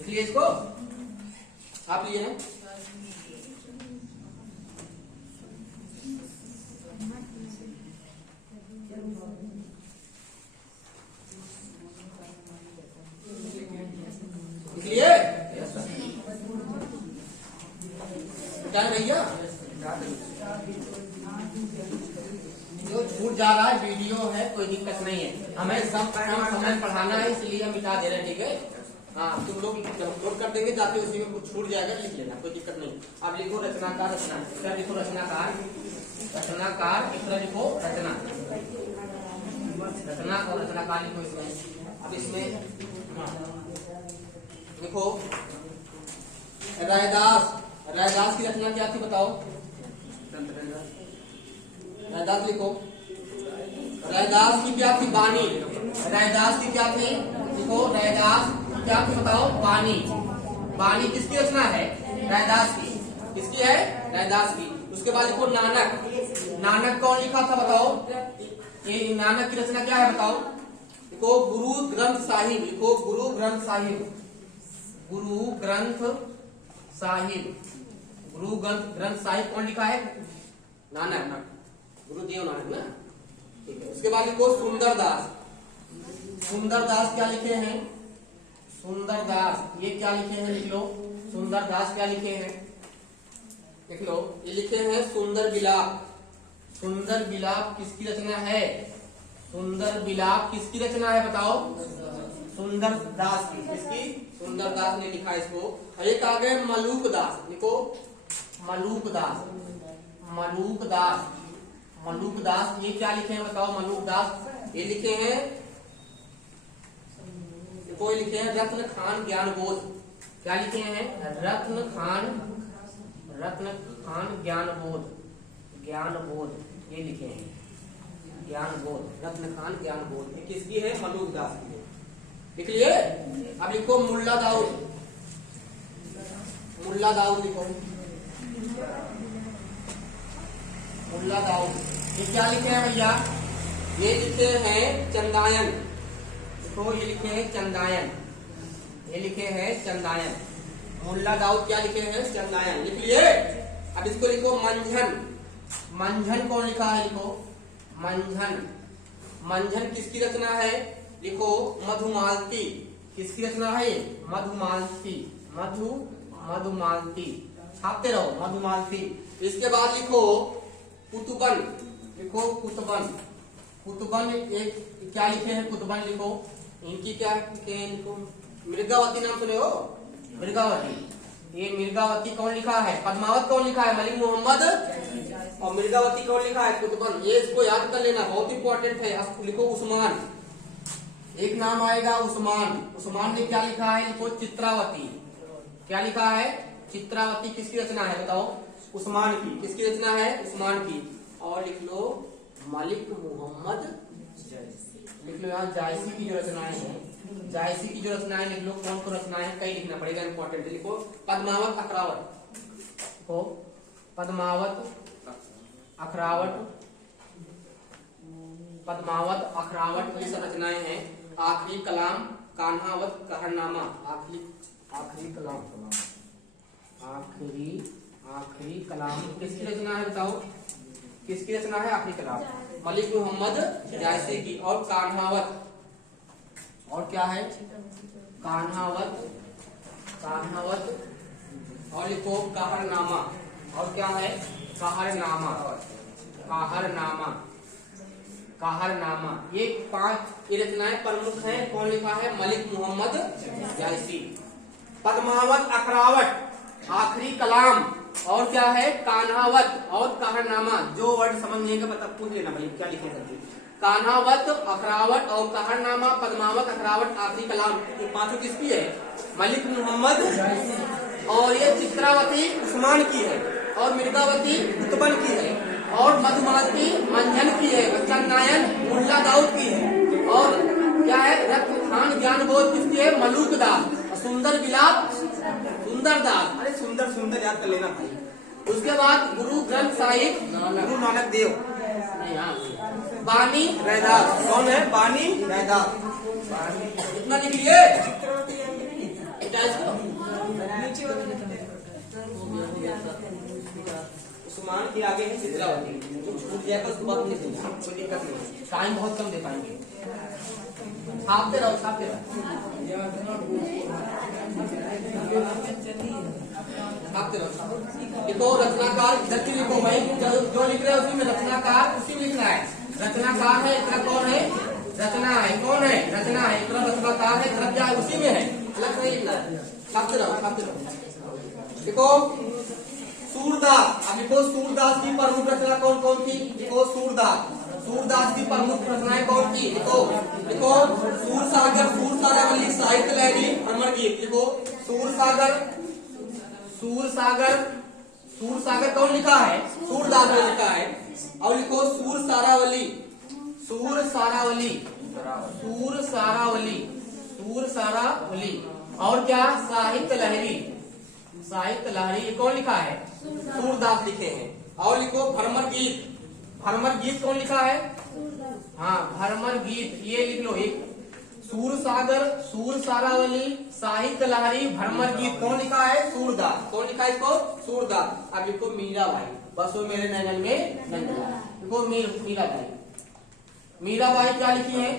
इसलिए इसको आप लिए हैं। इसलिए क्या भैया जो छूट जा रहा है वीडियो है, कोई दिक्कत नहीं है। हमें सब समय पढ़ाना है, इसलिए हम मिटा दे रहे हैं। ठीक है हाँ, तुम लोग नोट कर देंगे जाते उसी में कुछ छूट जाएगा, लिख लेना, कोई दिक्कत नहीं। अब लिखो रचनाकार। लिखो रचनाकार। इतना लिखो रचना और रचनाकार लिखो इसमें। अब इसमें लिखो रैदास की रचना क्या थी बताओ? रैदास लिखो। रैदास की क्या थी? बानी। रैदास की क्या थी? लिखो रैदास क्या थी बताओ? बानी किसकी रचना है? रैदास की। किसकी है? रैदास की। उसके बाद लिखो नानक कौन लिखा था बताओ? ये नानक की रचना क्या है बताओ? लिखो गुरु ग्रंथ साहिब। लिखो गुरु ग्रंथ साहिब। ग्रंथ साहिब कौन लिखा है? नानक। गुरुदेव नानक ना। ठीक है। उसके बाद लिखो सुंदरदास क्या लिखे हैं? सुंदरदास ये क्या लिखे हैं? लिख लो सुंदरदास क्या लिखे हैं? लिख लो ये लिखे हैं सुंदर विलाप किसकी रचना है? सुंदर विलाप किसकी रचना है बताओ? सुंदरदास की। किसकी? सुंदरदास ने लिखा इसको। एक आ गए मलूकदास। लिखो मलूकदास ये क्या लिखे हैं बताओ? मलूकदास ये लिखे हैं, देखो ये लिखे हैं रत्न खान ज्ञानबोध। क्या लिखे हैं? रत्न खान ज्ञानबोध ये लिखे हैं। ज्ञानबोध, रत्न खान ज्ञानबोध। ये किसकी है? मलूकदास की है। लिख लिए? अब लिखो मुल्ला दाऊद लिखो। मुल्ला दाऊद ये क्या लिखे हैं भैया? ये लिखे हैं चंदायन। देखो ये लिखे हैं चंदायन। मुल्ला दाऊद क्या लिखे हैं? चंदायन। लिख लिए? अब इसको लिखो मंझन कौन लिखा है? लिखो मंझन किसकी रचना है? लिखो मधुमालती। किसकी रचना है? मधुमालती। छापते रहो मधुमालती। इसके बाद लिखो कुतुबन। एक क्या लिखे हैं? कुतुबन लिखो। इनकी क्या लिखो? मृगावती नाम सुने हो? मृगावती। ये मृगावती कौन लिखा है? पद्मावत कौन लिखा है? मलिक मोहम्मद। और मृगावती कौन लिखा है? कुतुबन। ये इसको याद कर लेना, बहुत इंपॉर्टेंट है। अब लिखो उस्मान। एक नाम आएगा उस्मान ने क्या लिखा है? लिखो चित्रावती। क्या लिखा है? चित्रावती किसकी रचना है बताओ? उस्मान की। किसकी रचना है? उस्मान की। और लिख लो मलिक मोहम्मद। लिख लो यहाँ जायसी की जो रचनाएं हैं, जायसी की जो रचनाएं लिख लो। कौन कौन रचनाएं? कई लिखना पड़ेगा, इंपॉर्टेंट। लिखो पद्मावत अखरावट ये सब रचनाएं हैं। आखिरी कलाम, कान्हावत, कहरनामा। आखिरी कलाम किसकी रचना है बताओ? किसकी रचना है? आखिरी कलाम मलिक मोहम्मद जायसी की। और कान्हावत और क्या है कान्हावत, कान्हावत, और लिखो कहरनामा, और क्या है कहरनामा, कहरनामा, कहरनामा। ये 5 ये रचनाएं प्रमुख हैं। कौन लिखा है? मलिक मोहम्मद जायसी। पद्मावत, अखरावट, आखिरी कलाम, और क्या है कान्हावत और कहरनामा। जो वर्ड समझ नहीं है पता पूछ लेना भाई क्या लिखे सकते। कान्हावत, अखरावट और कहरनामा, पद्मावत, अखरावट, आखिरी कलाम, ये 5 किसकी है? मलिक मोहम्मद। और ये चित्रावती उस्मान की है, और मृगावती उत्पल की है, और मधुमालती मंजन की है, चंदायन मुल्ला दाऊद की है, और क्या है रत्नखान ज्ञानबोध किसकी है? मलूक दास। सुंदर विलाप सुंदर दास। अरे सुंदर सुंदर याद कर लेना भाई। उसके बाद गुरु ग्रंथ साहिब गुरु नानक देव। बानी रैदास। कौन है? बानी रैदास। इतना लिख लिए। उस्मान के आगे है चित्रावती। छूट जाएगा उसके बाद नहीं देना, कोई दिक्कत नहीं। टाइम बहुत कम दे पाएंगे। छापते रहो छापते रहो छापते रहो। देखो रचनाकार जल्दी लिखो भाई, जो लिख रहे हैं उसी में रचनाकार उसी में लिखना है। रचनाकार है इतना कौन है? रचना है। कौन है? रचना है। इतना रचनाकार है तरफ क्या है? उसी में है, अलग नहीं लिखना है। छापते रहो छापते रहो। देखो सूरदास। अब देखो सूरदास की प्रमुख रचना कौन कौन थी? देखो सूरदास। सूरदास की प्रमुख रचनाएं कौन थी? देखो देखो सूरसागर, सूरसारावली, साहित्य लहरी, अमर गीत। देखो सूरसागर, सूरसागर, सूरसागर कौन लिखा है? सूरदास ने लिखा है। और लिखो सूरसारावली, सूरसारावली, सूरसारावली, सूरसारावली, और क्या साहित्य लहरी, साहित्य लहरी कौन लिखा है? सूरदास लिखे हैं। और लिखो भ्रमर गीत। भ्रमर गीत कौन लिखा है? हाँ भ्रमर गीत ये लिख लो। एक सूरसागर, सूरसारावली, साहित्य लहरी, भ्रमर गीत कौन लिखा है? सूरदास। कौन लिखा है इसको? सूरदास। अब लिखो मीराबाई। बसो मेरे नैनन में नंदलाल। देखो मीराबाई। मीराबाई क्या लिखी है?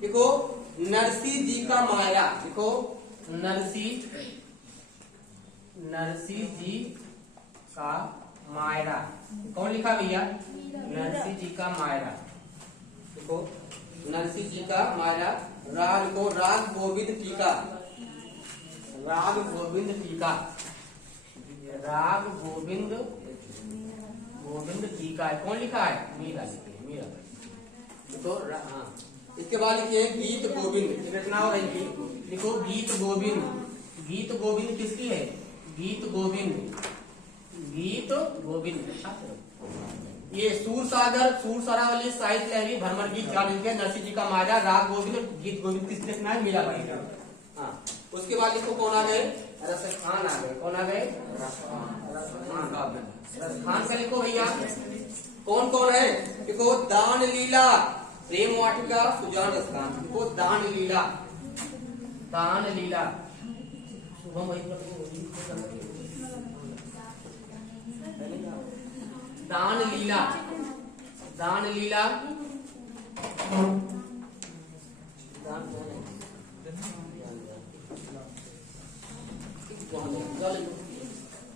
देखो नरसी जी का मायरा। देखो नरसी जी का मायरा कौन लिखा भैया? नरसी जी का मायरा। देखो नरसी जी का मायरा। राग को राग गोविंद टीका, राग गोविंद टीका, राग गोविंद टीका है। कौन लिखा है? मीरा लिखी है, मीरा। देखो हाँ इसके बाद लिखिए गीत गोविंद। रचना हो रही। देखो गीत गोविंद। गीत गोविंद किसकी है? गीत गोविंद, गीत गोविंद। ये सूरसागर, सूरसारावली, साहित्य लहरी, भ्रमर गीत, नरसिंह जी का मायरा, राग गोविंद, गीत गोविंद किसने लिखना है? मीराबाई। हाँ उसके बाद लिखो कौन आ गए? रसखान आ गए। कौन आ गए? रसखान का लिखो भैया। कौन कौन है? देखो दान लीला, प्रेम वाटिका, सुजान रसखान। देखो दान लीला, दान लीला, शुभम दान लीला, दान लीला,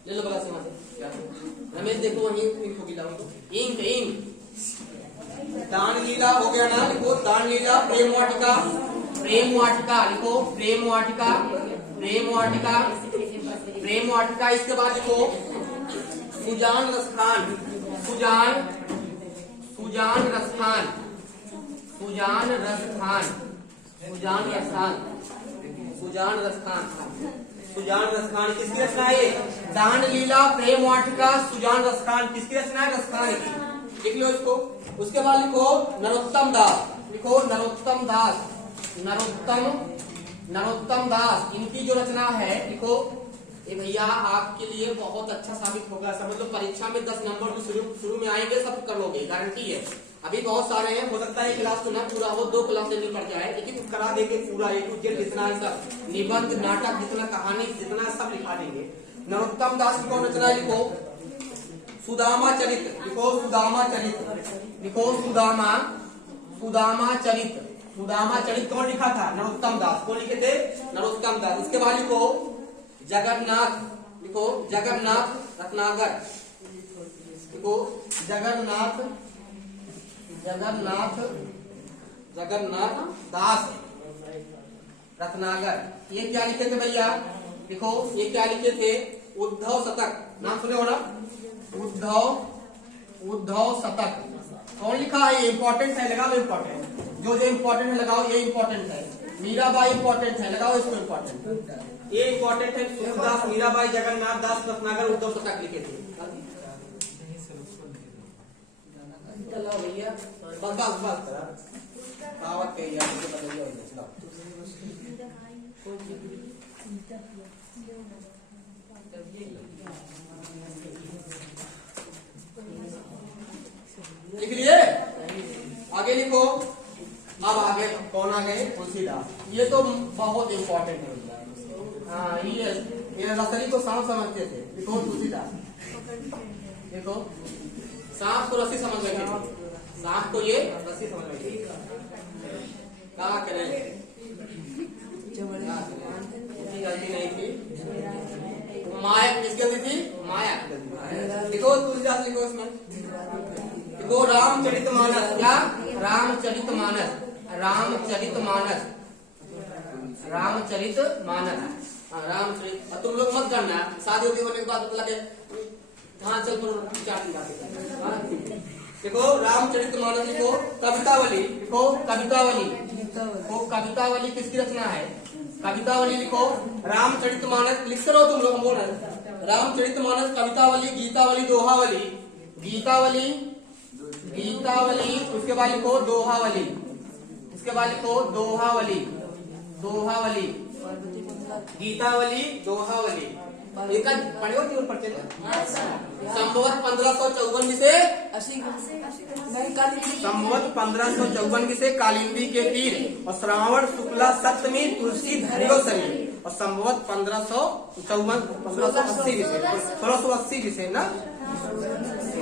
ले लो बड़ा से रमेश। देखो वही इंक इंक दान लीला हो गया ना। लिखो दान लीला, प्रेम वाटिका, प्रेम वाटिका लिखो, प्रेम वाटिका, प्रेम वाटिका, प्रेम वाटिका। इसके बाद लिखो सुजान रसखान, सुजान, सुजान रसखान, सुजान रसखान, सुजान रसखान, सुजान रसखान, सुजान रसखान किसकी रचना है? दान लीला, प्रेम वाटिका, सुजान रसखान किसकी रचना है? रसखान की। लिख लो इसको। उसके बाद लिखो नरोत्तम दास। लिखो नरोत्तम दास, नरोत्तम दास। इनकी जो रचना है लिखो। ये भैया आपके लिए बहुत अच्छा साबित होगा। समझ लो परीक्षा में 10 नंबर जो शुरू में आएंगे सब कर लोगे, गारंटी है। अभी बहुत सारे हैं, हो सकता है क्लास तो ना पूरा हो, 2 क्लास लेनी पड़ जाए, लेकिन करा देंगे पूरा A to Z जितना है सब, निबंध नाटक जितना कहानी जितना सब लिखा देंगे। नरोत्तम दास की कौन रचना है? लिखो सुदामा चरित। लिखो सुदामा चरित, लिखो सुदामा, सुदामा चरित, सुदामा चरित कौन लिखा था? नरोत्तम दास। कौन लिखे थे? नरोत्तम दास। उसके बाद लिखो जगन्नाथ, लिखो जगन्नाथ रत्नाकर, लिखो जगन्नाथ जगन्नाथ जगन्नाथ दास रत्नाकर। ये क्या लिखे थे भैया? देखो ये क्या लिखे थे? उद्धव शतक, नाम सुने हो ना? उद्धव शतक। कौन लिखा है? ये इंपॉर्टेंट है, लगाओ इंपॉर्टेंट। जो जो इंपॉर्टेंट है लगाओ, ये इंपॉर्टेंट है। मीराबाई इंपॉर्टेंट है, लगाओ इसको इंपॉर्टेंट। ये इंपॉर्टेंट है। सूरदास, मीराबाई, जगन्नाथ दास रत्नाकर, उद्धव शतक लिखे थे। भैया बस बस बस कहावत कही लिख लिए। आगे लिखो। अब आगे कौन आ गए? तुलसीदास। ये तो बहुत इंपॉर्टेंट है। हाँ ये रसरी को सांप समझते थे। लिखो तुलसीदास। देखो सांप को रस्सी समझ रहे थे, सांप को ये रस्सी समझ रहे थे। क्या करें? गलती नहीं थी। माया किसकी गलती थी? माया। लिखो तुलसीदास, लिखो इसमें। देखो रामचरितमानस। क्या? रामचरितमानस, रामचरितमानस, रामचरितमानस। रामचरित। तुम लोग मत करना, शादी होने के बाद पता लगे हाँ चल देखो रामचरितमानस। लिखो कवितावली, लिखो कवितावली। देखो कवितावली किसकी रचना है? कवितावली लिखो रामचरितमानस। लिखते रहो तुम लोग, हम बोल रहे हैं। रामचरितमानस, कवितावली, गीतावली, दोहावली। गीतावली, गीतावली। उसके बाद लिखो दोहावली। उसके बाद लिखो दोहावली, दोहावली, गीतावली, दोहावली। इनका पढ़े हो केवल पढ़ते हैं। संवत 1554 से संवत 1554 से कालिंदी के तीर और श्रावण शुक्ला सप्तमी तुलसी धरियो शरीर और संवत 1680 से ना।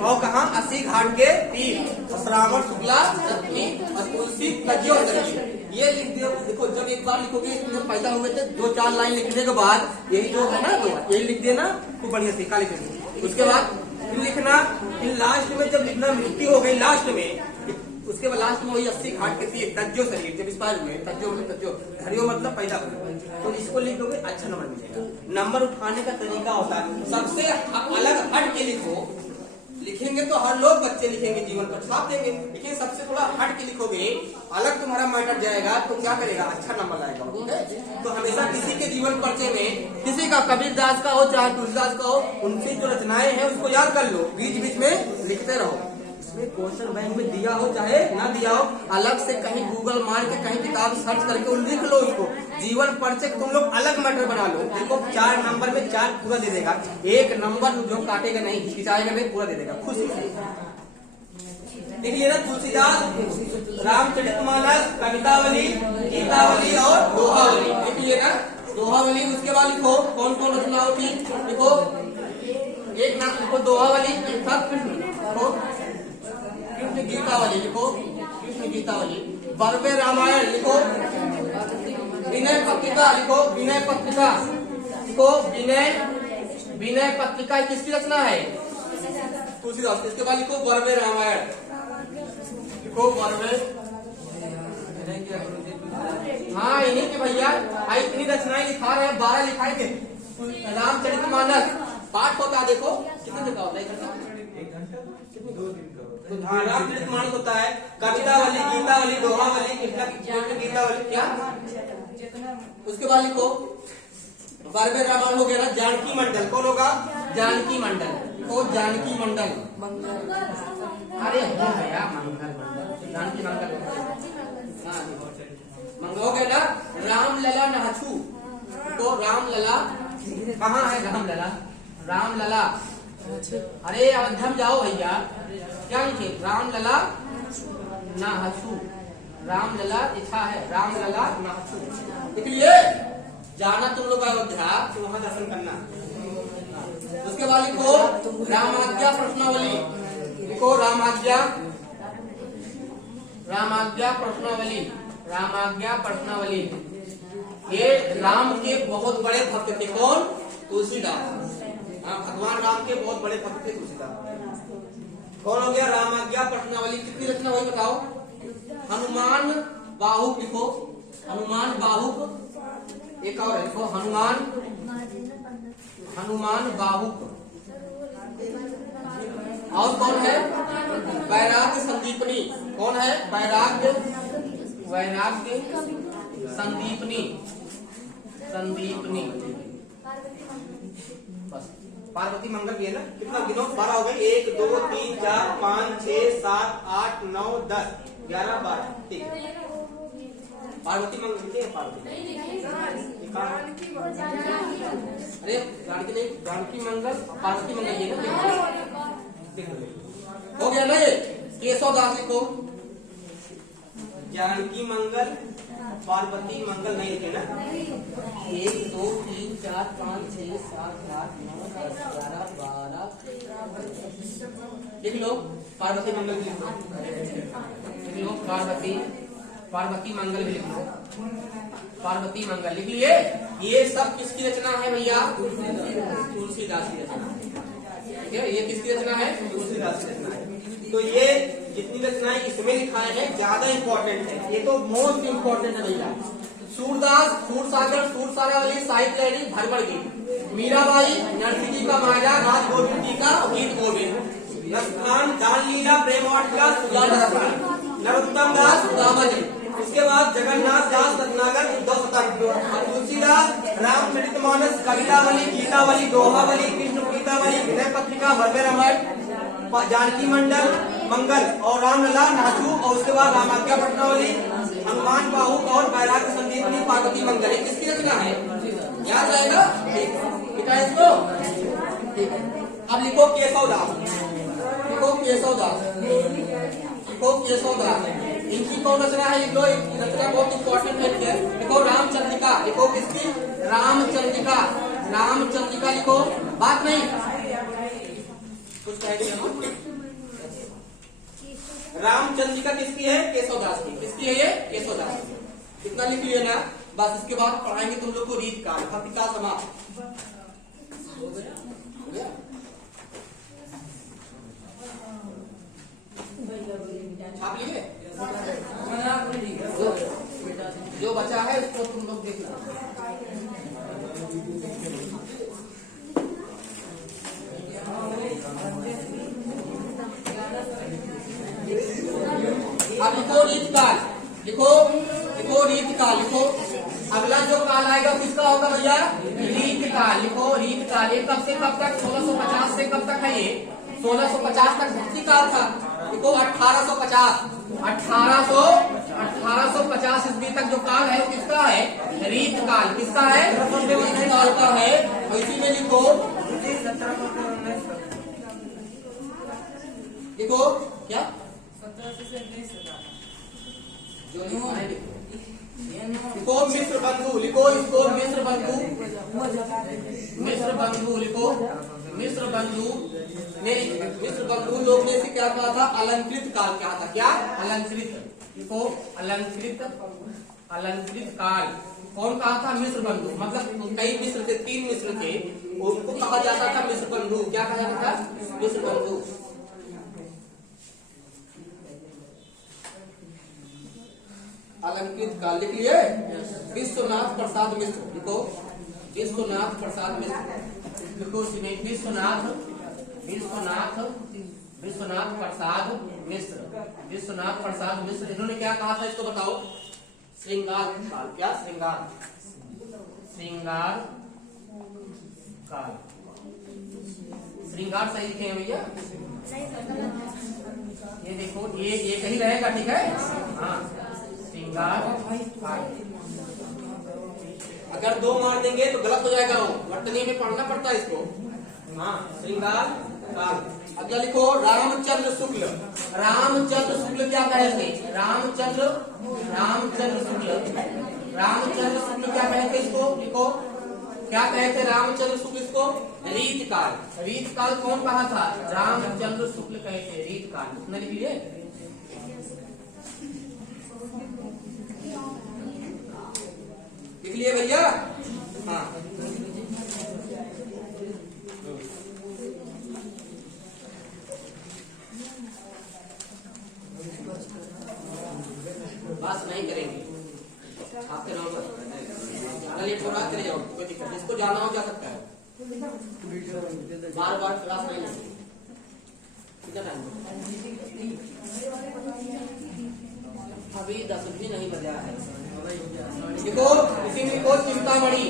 और कहा 80 घाट के तीर और श्रावण शुक्ला सप्तमी और तुलसी धरियो शरीर। ये लिख दियो। देखो जब एक बार लिखोगे, तुम पैदा हुए थे 2-4 लाइन लिखने के बाद यही जो है ना, तो यही लिख देना खूब बढ़िया से काली लिखना। उसके बाद फिर लिखना, फिर लास्ट में जब लिखना मृत्यु हो गई लास्ट में, उसके बाद लास्ट में वही 80 घाट के तीर तज्जो शरीर जब एक्सपायर हुए, तज्जो धरियो मतलब पैदा हुए, तो इसको लिख दोगे अच्छा नंबर मिलेगा। नंबर उठाने का तरीका होता है, सबसे अलग हट के लिखो। लिखेंगे तो हर लोग बच्चे लिखेंगे, जीवन पर छाप देंगे, लेकिन सबसे थोड़ा हट के लिखोगे, अलग तुम्हारा मैटर जाएगा तो क्या करेगा? अच्छा नंबर लाएगा। तो हमेशा किसी के जीवन परिचय में, किसी का कबीरदास का हो चाहे तुलसीदास का हो, उनकी जो रचनाएं हैं उसको याद कर लो, बीच बीच में लिखते रहो। इसमें क्वेश्चन बैंक में दिया हो चाहे ना दिया हो, अलग से कहीं गूगल मार के कहीं किताब सर्च करके लिख लो उसको। जीवन परिचय तुम लोग अलग मैटर बना लो। देखो 4 नंबर में 4 पूरा दे देगा, 1 नंबर जो काटेगा नहीं, हिचकिचाएगा नहीं, पूरा दे देगा खुशी से। देख लिया ना, तुलसीदास, रामचरितमानस, कवितावली, गीतावली और दोहावली। देख लिया ना दोहावली। उसके बाद लिखो कौन कौन रचनाओं की, लिखो एक नाम लिखो दोहावली, कृष्ण गीतावली, लिखो कृष्ण गीतावली। बर्वे रामायण लिखो, विनय पत्रिका लिखो, विनय पत्रिका लिखो, विनय पत्रिका किसकी रचना है? तुलसीदास। इसके बाद लिखो बर्वे रामायण, लिखो बर्वे। हाँ इन्हीं के भैया, इतनी रचनाएं लिखा रहे हैं, 12 लिखाए थे। रामचरितमानस पाठ होता है, देखो कितने दिन का होता है? रामचरितमानस होता है, कवितावली, गीतावली, दोहावली, कृष्ण गीतावली। क्या? उसके बाद लिखो बर्वे रामायण हो गया ना। जानकी मंडल कौन होगा? जानकी मंडल, लिखो जानकी मंडल। अरे हो गया मंगल, जानकी मंडल मंगल हो गया ना। रामलला नाचू, तो रामलला कहाँ है? रामलला, रामलला। अरे अयोध्या में जाओ भैया, क्या लिखे? रामलला नाचू, रामलला लिखा है, रामलला नाचू। लिख लिए? जाना तुम लोग अयोध्या तो वहां दर्शन करना। उसके बाद लिखो रामाज्ञा प्रश्नावली, लिखो रामाज्ञा, रामाज्ञा प्रश्नावली, रामाज्ञा प्रश्नावली। ये राम के बहुत बड़े भक्त थे। कौन? तुलसीदास। भगवान राम के बहुत बड़े भक्त थे तुलसीदास। कौन हो गया? रामाज्ञा प्रश्नावली। कितनी रचना हुई बताओ? हनुमान बाहुक लिखो, हनुमान बाहुक। एक और लिखो, हनुमान बाहुक। और कौन है? वैराग्य संदीपनी। कौन है? वैराग्य संदीपनी। बस पार्वती मंगल भी है ना। कितना गिनो? 12 हो गए। 1 2 3 4 5 6 7 8 9 10 11 12। ठीक है, पार्वती मंगल लिखे हैं। पार्वती अरे जानकी नहीं, जानकी मंगल पार्वती मंगल ये ना। हो गया ना ये? केशव दास लिखो, जानकी मंगल पार्वती मंगल नहीं लिखे ना। 1 2 3 4 5 6 7 8 9 10 11 12 लिख लो। पार्वती मंगल भी लिख लो। पार्वती मंगल भी लिख लो। पार्वती मंगल लिख लिए। ये सब किसकी रचना है भैया? तुलसीदास की रचना है। ठीक है, ये किसकी रचना है? तुलसीदास की रचना है। तो ये जितनी रचनाएं इसमें लिखा है ज्यादा इंपॉर्टेंट है। ये तो मोस्ट इंपॉर्टेंट है भैया। सूरदास सूरसागर सूरसारावली साहित्य लहरी भरभर गीत। मीराबाई नरसिंह का माया राज गोविंद जी का गीत गोविंद। रसखान दान लीला प्रेम वाटिका नरोत्तम दास सुदामाजी। उसके बाद जगन्नाथ दास रत्नागर उद्धव शतक। तुलसीदास रामचरितमानस कवितावली गीतावली दोहावली कृष्ण गीतावली विनय पत्रिका भव्य रामायण जानकी मंगल और रामलला नाचू। और उसके बाद रामाज्ञा प्रश्नावली हनुमान बाहुक और वैराग्य संदीपनी पार्वती मंगल। किसकी रचना है? याद रहेगा? ठीक है इसको। ठीक है, अब लिखो केशव दास। लिखो केशव दास। इनकी कौन रचना है? लिख लो, रचना बहुत इंपॉर्टेंट है। लिखो रामचंद्रिका। लिखो किसकी? रामचंद्रिका लिखो। बात नहीं कुछ कहेंगे ना। रामचंद्रिका किसकी है? केशवदास की। किसकी है ये? केशवदास की। इतना लिख लिया ना। बस इसके बाद पढ़ाएंगे तुम लोग को रीत काल, भक्ति का समाप्त हो गया। छाप लिए? जो बचा है उसको तुम लोग देखना। अब लिखो रीत काल। लिखो रीत काल। लिखो अगला जो काल आएगा किसका होगा भैया? रीत काल। लिखो रीत काल। ये कब से कब तक? 1650 से कब तक है ये? 1650 तक भक्ति काल था। लिखो 1850 ईस्वी तक जो काल है वो किसका है? रीत काल। किसका है? रीत काल का है। तो इसी में लिखो क्या जो लिखो मिश्र बंधु। लिखो इसको मिश्र बंधु। लिखो मिश्र बंधु लोग ने क्या कहा था? अलंकृत काल कहा था। क्या? अलंकृत। लिखो अलंकृत काल। कौन कहा था? मिश्र बंधु। मतलब कई मिश्र थे, 3 मिश्र थे, उनको कहा जाता था मिश्र बंधु। क्या कहा जाता था? मिश्र बंधु। अलंकृत काल लिख लिए। विश्वनाथ प्रसाद मिश्र। लिखो विश्वनाथ प्रसाद मिश्र। लिखो विश्वनाथ प्रसाद मिश्र। इन्होंने क्या कहा था इसको बताओ? श्रृंगार काल। क्या? श्रृंगार काल। श्रृंगार सही लिखे हैं भैया? ये देखो ये कहीं रहेगा। ठीक है, हाँ श्रृंगार काल। अगर 2 मार देंगे तो गलत हो जाएगा। वो वर्तनी में पढ़ना पड़ता है इसको। हाँ श्रृंगार काल। अगला लिखो रामचंद्र शुक्ल। रामचंद्र शुक्ल क्या कहे थे? रामचंद्र शुक्ल क्या कहे थे इसको? लिखो क्या कहे थे रामचंद्र शुक्ल इसको? रीत काल। रीत काल कौन कहा था? रामचंद्र शुक्ल कहे थे रीत काल। कितना लिख लिए? बस नहीं करेंगे, आपके नाम पर ज्यादा लेट हो रहा है चले जाओ, कोई दिक्कत नहीं, जिसको जाना हो जा सकता है, बार बार क्लास नहीं होगी। कितना टाइम अभी 10 भी नहीं बजा है। देखो इसी में लिखो चिंतामणि,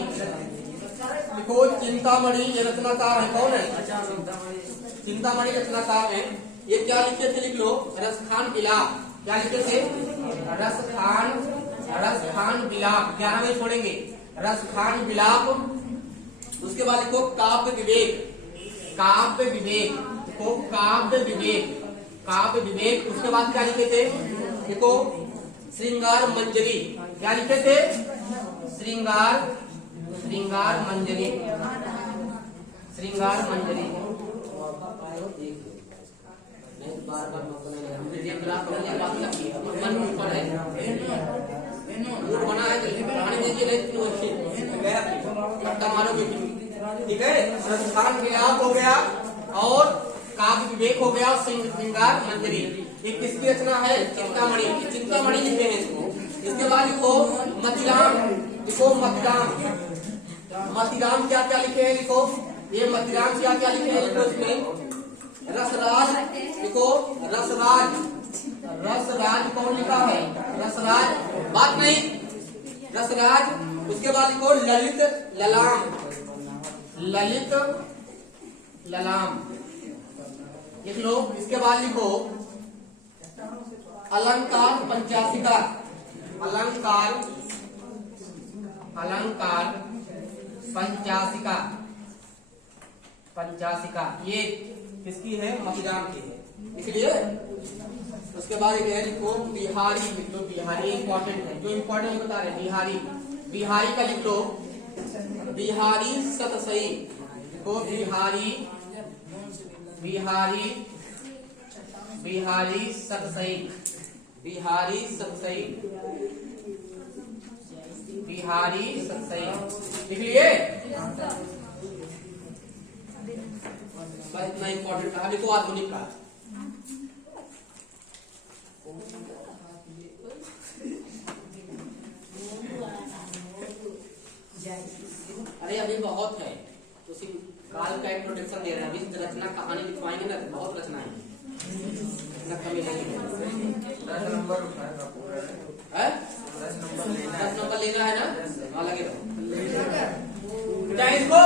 लिखो चिंतामणि, ये रचनाकार है, कौन है? चिंतामणि रचनाकार है। ये क्या लिखे थे लिख लो, रसखान बिलाप। क्या लिखे थे? रसखान बिलाप, 11 में छोड़ेंगे, रसखान बिलाप। उसके बाद लिखो काव्य विवेक, काव्य विवेक, देखो काव्य विवेक, काव्य विवेक। उसके बाद क्या लिखे थे? देखो श्रृंगार मंजरी, क्या लिखे थे? श्रृंगार, श्रृंगार मंजरी, श्रृंगार मंजरी। बार बार मूड बना है, ठीक है। रसखान बिलाप हो गया और काव्य विवेक हो गया और श्रृंगार मंजरी। ये किसकी रचना है? चिंतामणि, चिंतामणि लिखते हैं इसको। इसके बाद लिखो मतिराम, लिखो मतिराम, मतिराम क्या क्या लिखे हैं लिखो, ये मतिराम क्या क्या लिखे हैं लिखो। इसमें रसराज, लिखो रसराज, रसराज कौन लिखा है? रसराज, बात नहीं, रसराज। उसके बाद लिखो ललित ललाम, ललित ललाम लिख लो। इसके बाद लिखो अलंकार पंचाशिका, अलंकार, अलंकार पंचाशिका, पंचाशिका ये किसकी है? मतिराम की है, इसलिए। उसके बाद एक है लिखो बिहारी, लिख लो बिहारी, इंपॉर्टेंट है, जो इंपॉर्टेंट बता रहे बिहारी, बिहारी का लिख लो बिहारी सतसई, लिखो बिहारी, बिहारी, बिहारी सतसई, बिहारी सतसई, बिहारी सतसई लिख लिए। इतना इंपॉर्टेंट था। देखो आधुनिक काल, अरे अभी बहुत है, उसी काल का इंट्रोडक्शन दे रहे हैं। अभी रचना कहानी लिखवाएंगे ना, बहुत रचनाएं हैं, कमी नहीं है। 10 नंबर है, 10 नंबर लेना है ना, वहां लगे रहो। क्या इसको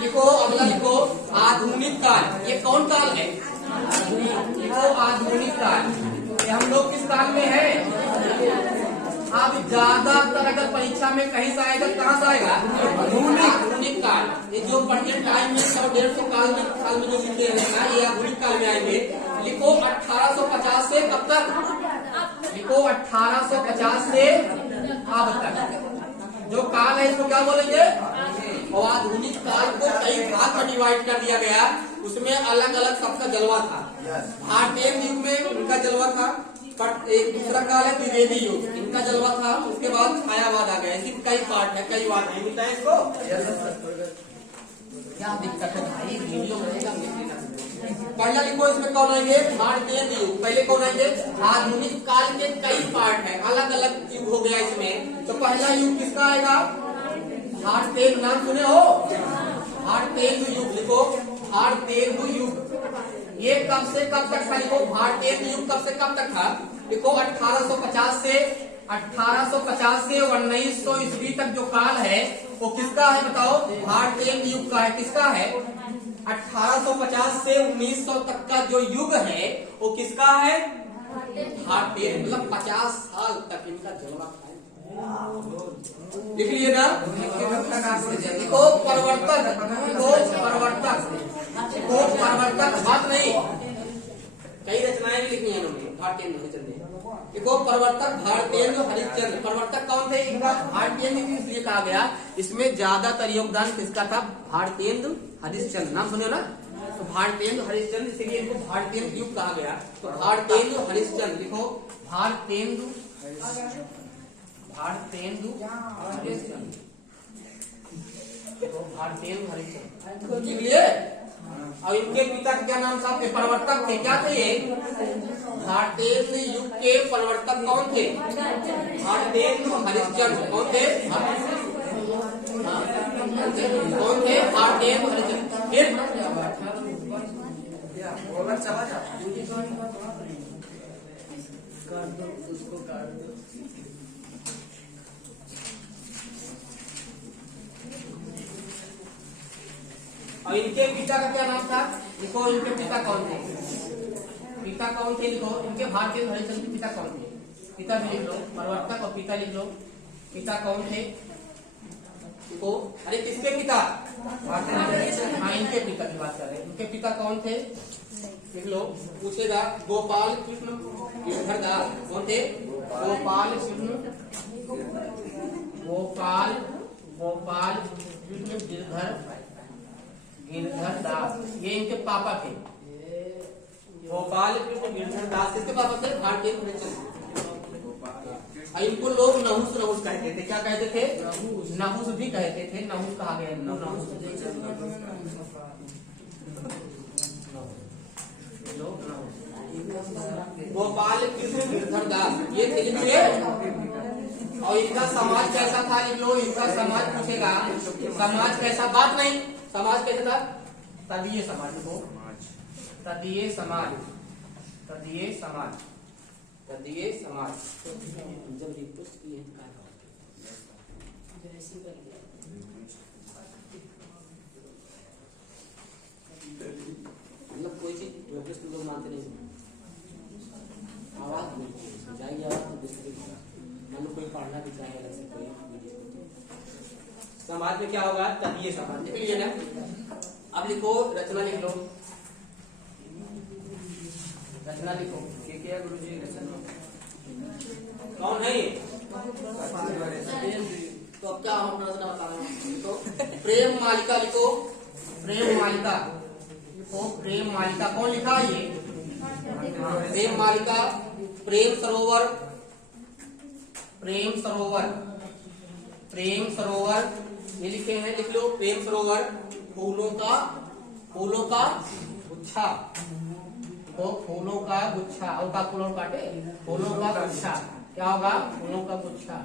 लिखो। अगला लिखो आधुनिक काल, ये कौन काल है? लिखो आधुनिक काल। ये हम लोग किस काल में है? अब ज्यादातर अगर परीक्षा में कहीं से आएगा, कहाँ से आएगा? आधुनिक काल। ये जो प्रेजेंट टाइम में 100-150 साल में जो लिखे रहेगा, ये आधुनिक काल में आएंगे। लिखो 1850 से कब तक? लिखो 1850 से अब तक जो काल है, इसको क्या बोलेंगे? और आधुनिक काल को कई भाग में डिवाइड कर दिया गया, उसमें अलग अलग सबका जलवा था। भारतीय युग में उनका जलवा था, पर एक दूसरा काल है द्विवेदी युग, इनका जलवा था। उसके बाद छायावाद आ गया। इसकी कई पार्ट है, कई बात नहीं मिलता है इसको। क्या दिक्कत है भाई, वीडियो बनेगा पढ़ना। लिखो इसमें कौन आएंगे? भारतीय युग। पहले कौन आएंगे? आधुनिक काल के कई पार्ट है, अलग अलग युग हो गया इसमें। तो पहला युग किसका आएगा? भारतीय, नाम सुने हो? भारतीय युग। लिखो भारतीय युग। ये कब से कब तक था? लिखो भारतीय युग कब से कब तक था? लिखो 1850 से 1900 ईस्वी तक जो काल है वो किसका है बताओ? भारतीय युग का है। किसका है? 1850 से 1900 तक का जो युग है वो किसका है? भारतीय। मतलब 50 साल तक इनका जलवा है। लिख लिए ना? देखो परिवर्तन, देखो परिवर्तन, देखो परिवर्तन, बात नहीं, कई रचनाएं भी लिखी है इन्होंने भारतीय हरिश्चंद्र। देखो प्रवर्तक भारतीय हरिश्चंद्र। प्रवर्तक कौन थे इनका? भारतीय इसलिए कहा गया, इसमें ज्यादातर योगदान किसका था? भारतीय हरिश्चंद्र। नाम सुनियो ना, तो भारतेंदु हरिश्चंद्र, इसीलिए इनको भारतेंदु युग कहा गया। तो भारतेंदु हरिश्चंद्र लिखो, भारतेंदु भारतेंदु भारतेंदु हरिश्चंद्र, क्लियर। और इनके पिता का क्या नाम था? प्रवर्तक थे, क्या थे ये? भारतेंदु युग के प्रवर्तक कौन थे? भारतेंदु हरिश्चंद्र। कौन थे? कौन थे? भारतेंदु हरिश्चंद्र। फिर और इनके पिता का क्या नाम था? लिखो, इनके पिता कौन थे? पिता कौन थे? लिखो, इनके भारतेंदु हरिश्चंद्र के पिता कौन थे? पिता भी लिख लो, प्रवर्तक और पिता लिख लो। पिता कौन थे? देखो, अरे किसके पिता? हाँ, इनके पिता की बात कर रहे हैं। इनके पिता कौन थे? लिख लो, पूछेगा। गोपाल कृष्ण गिरधर दास। कौन थे? गोपाल कृष्ण कृष्ण गिरधर दास, ये इनके पापा थे। गोपाल कृष्ण गिरधर दास किसके पापा थे? भारतेंदु हरिश्चंद्र। इनको लोग नहुस नहुस कहते थे। क्या कहते थे? नहुस भी कहते थे। नहुस कहा गया इनको, नहुस। गोपाल कृष्ण गिरधर दास ये थे इनके। और इनका समाज कैसा था? लिख लो, इनका समाज पूछेगा। समाज कैसा? बात नहीं, समाज कैसा था? तदीय समाज। लिखो, तदीय समाज, तदीय समाज, तदीय समाज। जब रिक्वेस्ट की है मतलब कोई चीज रिक्वेस्ट लोग मानते नहीं, आवाज नहीं जाएगी, आवाज तो दूसरी मतलब कोई पढ़ना भी चाहे ऐसे कोई समाज में क्या होगा? तदीय समाज। लिख लीजिए ना। अब लिखो, रचना लिख लो, रचना लिखो। क्या गुरु जी? रचना कौन है ये? तो अब क्या हम अपना रचना बता रहे हैं? तो प्रेम मालिका लिखो, प्रेम मालिका लिखो, प्रेम मालिका। कौन लिखा ये? प्रेम मालिका। प्रेम सरोवर, प्रेम सरोवर, प्रेम सरोवर ये लिखे हैं। लिख लो, प्रेम सरोवर। फूलों का गुच्छा, तो फूलों का गुच्छा। और का फूलों काटे, फूलों का गुच्छा। क्या होगा? फूलों का गुच्छा,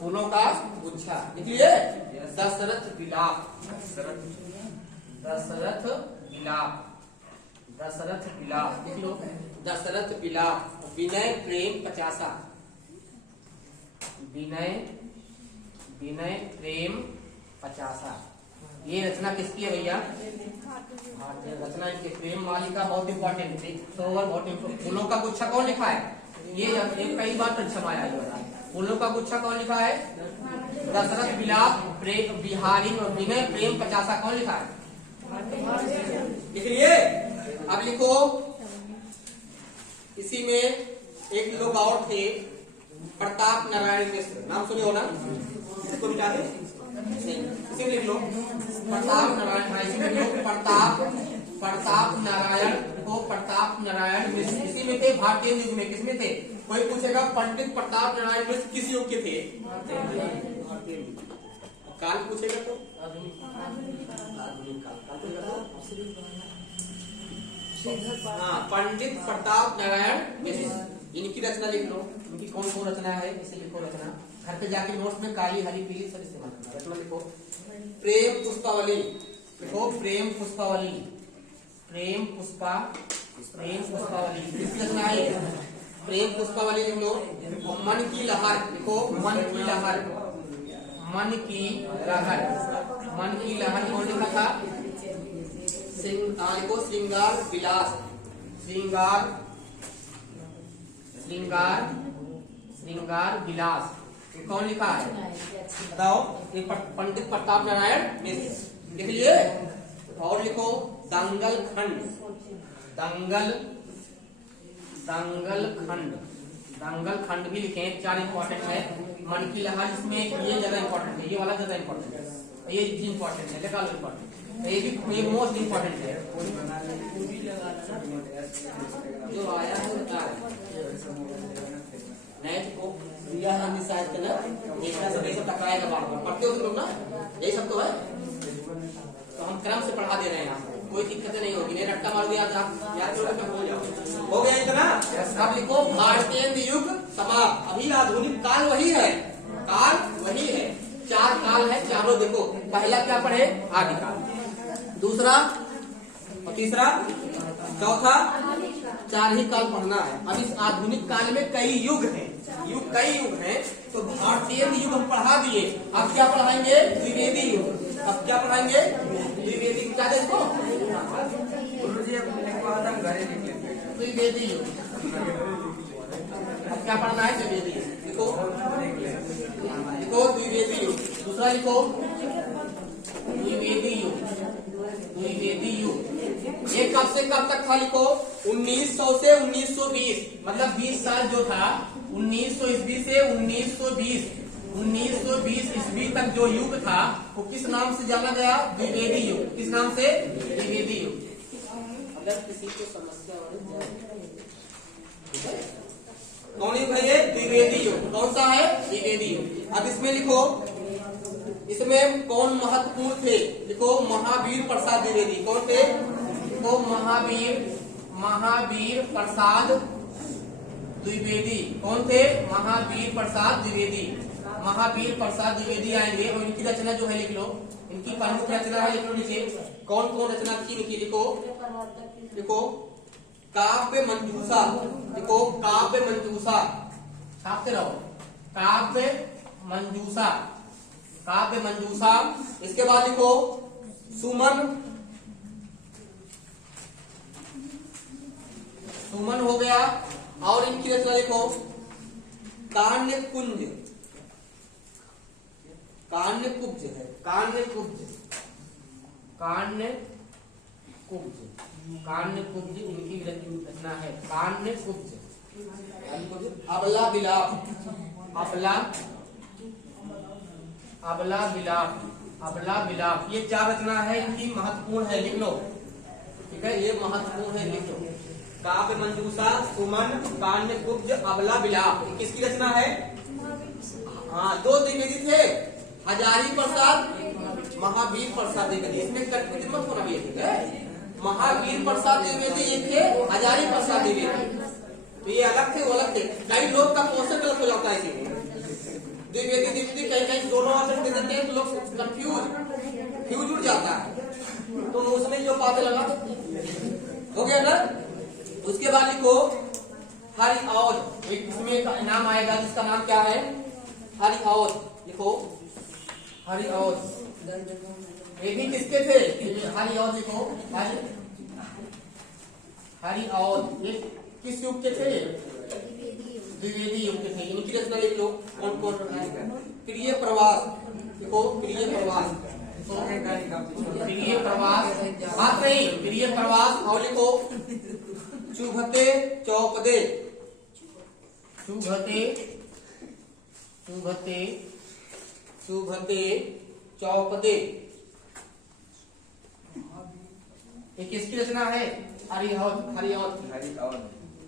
फूलों का गुच्छा। इसलिए दशरथ विलाप, दशरथ विलाप, दशरथ विलाप। लिख लो, दशरथ विलाप। विनय प्रेम 50, विनय प्रेम 50। ये रचना किसकी है भैया? रचना इनके। प्रेम मालिका बहुत इंपॉर्टेंट थी, सरोवर बहुत इंपॉर्टेंट। फूलों का गुच्छा कौन लिखा है? ये कई बार परीक्षा में आया। फूलों का गुच्छा कौन लिखा है? दशरथ विलाप, प्रेम बिहारी और विनय प्रेम 50 कौन लिखा है? लिख लिए। अब लिखो, इसी में एक लोग और थे, प्रताप नारायण मिश्र। नाम सुने हो ना? इसको मिटा दे, इसे लिख लो, प्रताप नारायण। प्रताप नारायण को प्रताप नारायण मिश्र इसी में थे। भारतेंदु युग में किसमें थे? कोई पूछेगा पंडित प्रताप नारायण मिश्र किस युग के थे? काल पूछेगा तो आधुनिक काल। हाँ, पंडित प्रताप नारायण मिश्र। इनकी रचना लिख लो। इनकी कौन कौन रचना है? इसे लिखो रचना। घर पे जाके नोट्स में काली, हरी, पीली सब इस्तेमाल करना। रचना लिखो, प्रेम पुष्पावली। लिखो, प्रेम पुष्पावली, प्रेम पुष्पावली। किसकी रचना है? प्रेम पुष्पावली। लिख लो, मन की लहर। लिखो, मन की लहर, मन की लहर, मन की लहर कौन लिखा था? लिखो, श्रृंगार विलास, श्रृंगार विलास। कौन लिखा है? बताओ। एक पंडित प्रताप नारायण मिश्र। लिख लिए। और लिखो, दंगल खंड, दंगल खंड भी लिखे। 4 इंपॉर्टेंट है। मन की लहर, इसमें ये ज्यादा इंपॉर्टेंट है, ये वाला ज्यादा इंपॉर्टेंट है, ये इंपॉर्टेंट है, निकालो इंपॉर्टेंट। ये भी मोस्ट इम्पोर्टेंट है जो आया है नेक्स्ट को दिया है हमने शायद के ना इसका सब ये सब टकराएगा बार बार पढ़ते हो तुम लोग ना यही सब तो है तो हम क्रम से पढ़ा दे रहे हैं यहाँ कोई दिक्कत नहीं होगी नहीं रट्टा मार दिया याद हो जाओ हो गया इतना। अब लिखो भारतीय युग समाप्त। अभी आधुनिक काल वही है चार काल है चारों देखो पहला क्या पढ़े आदि काल दूसरा और तीसरा चौथा चार ही काल पढ़ना है। अब इस आधुनिक काल में कई युग हैं तो भारतीय युग हम पढ़ा दिए। अब क्या पढ़ाएंगे द्विवेदी युग। अब क्या पढ़ाएंगे द्विवेदी क्या देखो द्विवेदी युग। अब क्या पढ़ना है द्विवेदी युग लिखो द्विवेदी युग। दूसरा लिखो द्विवेदी युग ये कब से कब तक था लिखो 1900 से 1920 मतलब 20 साल जो था 1900 ईस्वी से 1920 ईस्वी तक जो युग था वो किस नाम से जाना गया द्विवेदी युग। किस नाम से द्विवेदी युग। अगर किसी को समस्या कौन युग है ये द्विवेदी युग। कौन सा है द्विवेदी युग। अब इसमें लिखो इसमें कौन महत्वपूर्ण थे लिखो महावीर प्रसाद द्विवेदी। कौन थे लिखो महावीर प्रसाद द्विवेदी। कौन थे महावीर प्रसाद द्विवेदी। महावीर प्रसाद द्विवेदी आएंगे और इनकी रचना जो है लिख लो इनकी प्रमुख रचना है लिख लो नीचे कौन कौन रचना की इनकी लिखो काव्य मंजूषा। लिखो काव्य मंजूषा छापते रहो काव्य मंजूषा। इसके बाद लिखो सुमन हो गया और इनकी रचना लिखो कान्य कुंज इनकी रचना है कान्य कुब्ज। अबला विलाप ये चार रचना है इनकी महत्वपूर्ण है लिख लो ठीक है ये महत्वपूर्ण है लिख लो। काव्य मंजूषा सुमन कान्य कुब्ज अबला विलाप किसकी रचना है। हाँ दो द्विवेदी थे हजारी प्रसाद महावीर प्रसाद द्विवेदी। इसमें कंफ्यूजन मत होना भी ठीक है। महावीर प्रसाद द्विवेदी ये थे हजारी प्रसाद द्विवेदी तो ये अलग थे वो अलग थे। कई लोग का क्वेश्चन गलत हो जाता है इसीलिए द्विवेदी कहीं दोनों ऑप्शन दे देते हैं तो लोग कंफ्यूज उड़ जाता है तो उसमें जो बातें लगा हो गया ना। उसके बाद लिखो हरिऔध इसमें नाम आएगा जिसका नाम क्या है हरिऔध। लिखो हरिऔध ये भी किसके थे हरिऔध लिखो हरिऔध ये किस युग के थे द्विवेदी युग के थे। इनकी रचना लिख लो कौन कौन प्रिय प्रवास। देखो प्रिय प्रवास और लिखो चुभते चौपदे ये किसकी रचना है हरिऔध।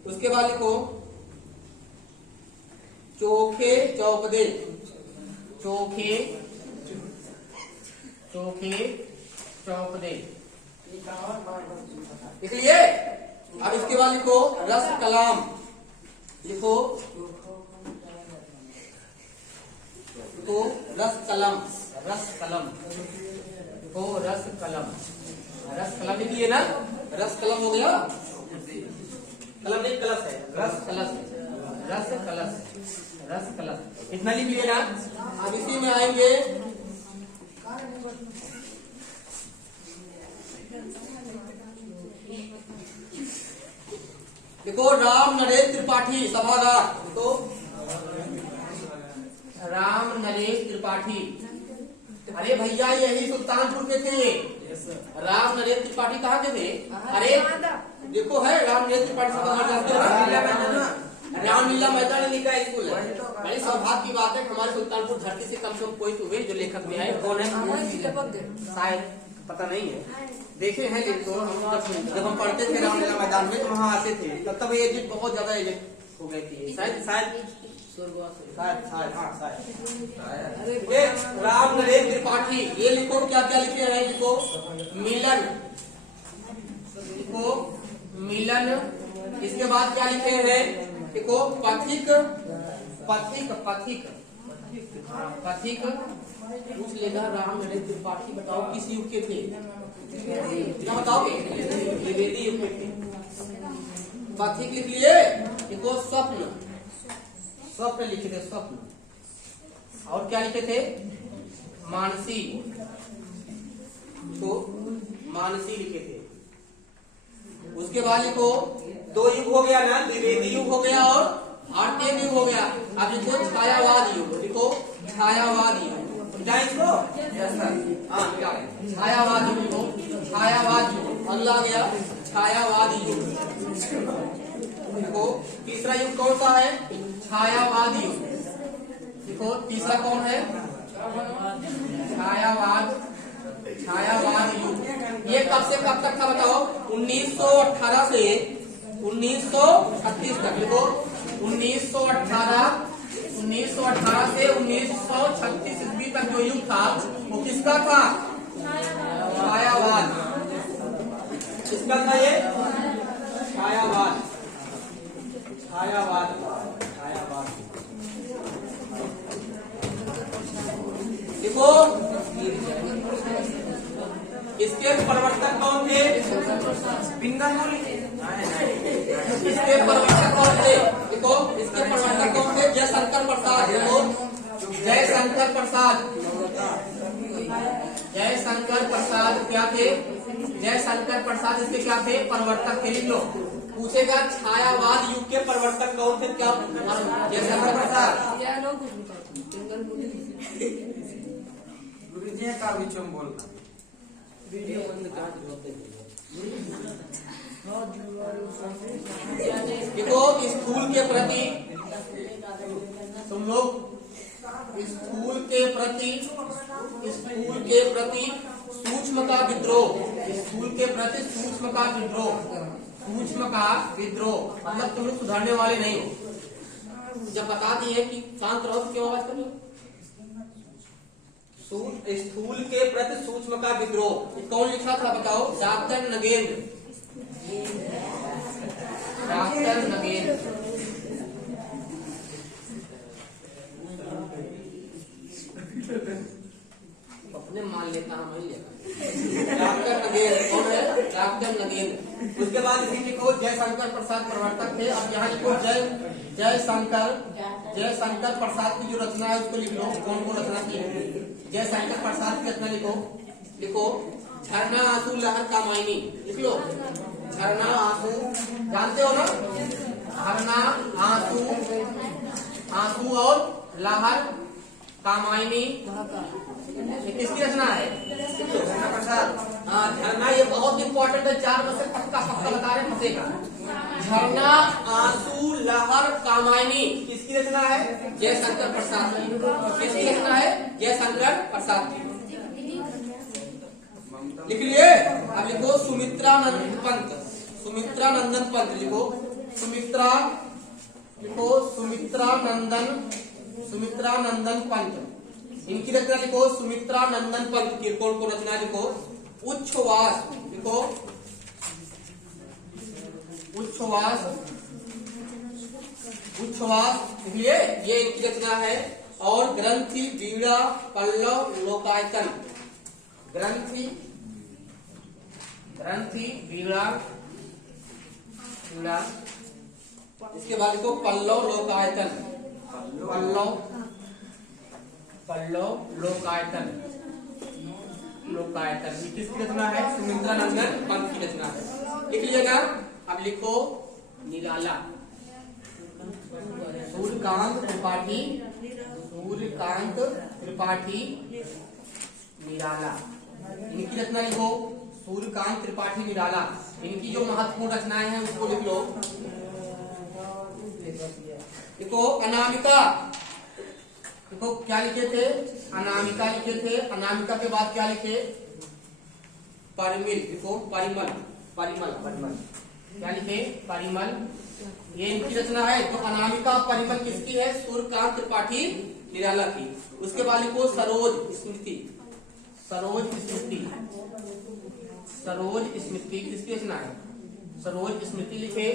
उसके बाद लिखो चोखे चौपदे इसलिए अब इसके बाद लिखो रस कलाम। लिखो रस कलम लिखिए ना रस कलम हो गया कलम नहीं कलश है रस कलश इतना लिख लिए ना। अब इसी में आएंगे देखो राम नरेश त्रिपाठी सभागार। देखो राम नरेश त्रिपाठी अरे भैया यही सुल्तानपुर के थे। राम नरेश त्रिपाठी कहाँ के थे अरे देखो है राम नरेश त्रिपाठी सभागार रामलीला मैदान लिखा है स्कूल है। बड़ी सौभाग्य की बात है हमारे सुल्तानपुर धरती से कम से कम कोई तो हुए जो लेखक में आए कौन है शायद पता नहीं है, देखे हैं लेकिन तो हम जब हम पढ़ते थे रामलीला मैदान में तो वहाँ आते थे, तब एजेड बहुत ज्यादा एजेड हो गई थी, शायद शायद राम नरेश त्रिपाठी, ये लिखो क्या क्या लिखे हैं, लिखो मिलन, लिखो मिलन। इसके बाद क्या लिखे हैं, देखो पथिक, पथिक पथिक पथिक पूछ लेगा राम नरेश त्रिपाठी बताओ किस युग के थे, क्या बताओगे, द्विवेदी युग के थे। पथिक लिख लिए, देखो स्वप्न, स्वप्न लिखे थे स्वप्न, और क्या लिखे थे मानसी, तो मानसी लिखे थे। उसके बाद लिखो दो युग हो गया ना, द्विवेदी युग हो गया और आर्टेन युग हो गया। अब लिखो छायावाद युग, लिखो छायावाद युग, समझा इसको, हाँ छायावाद युग, लिखो छायावाद युग, अगला गया छायावाद युग। देखो तीसरा युग कौन सा है, छायावाद युग, देखो तीसरा कौन है, छायावाद, छायावाद युग। ये कब से कब तक था बताओ, 1918 से 1936 तक, देखो 1918 से 1936 ईस्वी तक जो युग था वो किसका था, छायावाद, किसका था ये, छायावाद, छायावाद, छायावाद। देखो इसके प्रवर्तक कौन थे, इसके प्रवर्तक कौन थे, देखो इसके प्रवर्तक कौन थे, जयशंकर प्रसाद, देखो जयशंकर प्रसाद, जयशंकर प्रसाद क्या थे, जयशंकर प्रसाद इसके क्या थे, प्रवर्तक थे। लिख लो, पूछेगा छायावाद युग के प्रवर्तक कौन थे, क्या जयशंकर प्रसाद। गुरु जी का बीच में बोलना, वीडियो बंद कर दो। देखो स्थूल के प्रति, तुम लोग स्थूल के प्रति, स्थूल के प्रति सूक्ष्म का विद्रोह, स्थूल के प्रति सूक्ष्म का विद्रोह, सूक्ष्म का विद्रोह मतलब तुम लोग सुधारने वाले नहीं हो। जब बता दिए कि शांत रहो तो क्यों आवाज कर लो। स्थूल के प्रति सूक्ष्म का विद्रोह कौन लिखा था बताओ, डॉक्टर नगेंद्र, डॉक्टर नगेंद्र। अपने मान लेता हूँ डॉक्टर नगेंद्र, कौन है, डॉक्टर नगेंद्र। उसके बाद इसी लिखो जयशंकर प्रसाद प्रवर्तक थे। अब यहाँ लिखो जयशंकर प्रसाद की जो रचना है उसको लिख लो, कौन कौन रचना की, जयशंकर प्रसाद की रचना लिखो, लिखो झरना आंसू लहर कामायनी, लिख लो झरना आंसू, जानते हो ना, झरना आंसू, आंसू और लहर कामायनी, ये किसकी रचना है, जयशंकर प्रसाद। हाँ झरना, ये बहुत इंपॉर्टेंट है, 4 में से पक्का पक्का बता रहे फंसेगा। झरना आंसू लहर कामायनी किसकी रचना है, जयशंकर प्रसाद की। किसकी रचना है, जयशंकर प्रसाद की। लिख लिए। अब लिखो सुमित्रानंद पंत, सुमित्रानंदन पंत लिखो, सुमित्रा, लिखो सुमित्रानंदन, सुमित्रानंदन पंत, इनकी रचना लिखो सुमित्रानंदन पंत की कौन को रचना लिखो, उच्छ्वास, लिखो उच्छ्वास, उच्छ्वास लिखिए, ये इनकी रचना है। और ग्रंथि बीड़ा पल्लव लोकायतन, ग्रंथि, ग्रंथि बीड़ा, इसके बाद लिखो पल्लव लोकायतन, पल्लव, पल्लव लोकायतन, लोकायतन ये किसकी रचना है, सुमित्रानंदन पंत की रचना है। लिख लीजिएगा। अब लिखो निराला, सूर्यकांत त्रिपाठी, सूर्यकांत त्रिपाठी निराला, इनकी रचना लिखो सूर्यकांत त्रिपाठी निराला। इनकी जो महत्वपूर्ण रचनाएं हैं उसको लिख लो। देखो अनामिका, देखो क्या लिखे थे, अनामिका लिखे थे। अनामिका के बाद क्या लिखे, परिमिल, लिखो परिमल, परिमल, परिमल, क्या लिखे? परिमल। ये इनकी रचना है। तो अनामिका परिमल किसकी है? सूर्यकांत त्रिपाठी निराला की। उसके बाद लिखो सरोज स्मृति, सरोज स्मृति, सरोज स्मृति किसकी रचना है? सरोज स्मृति लिखे,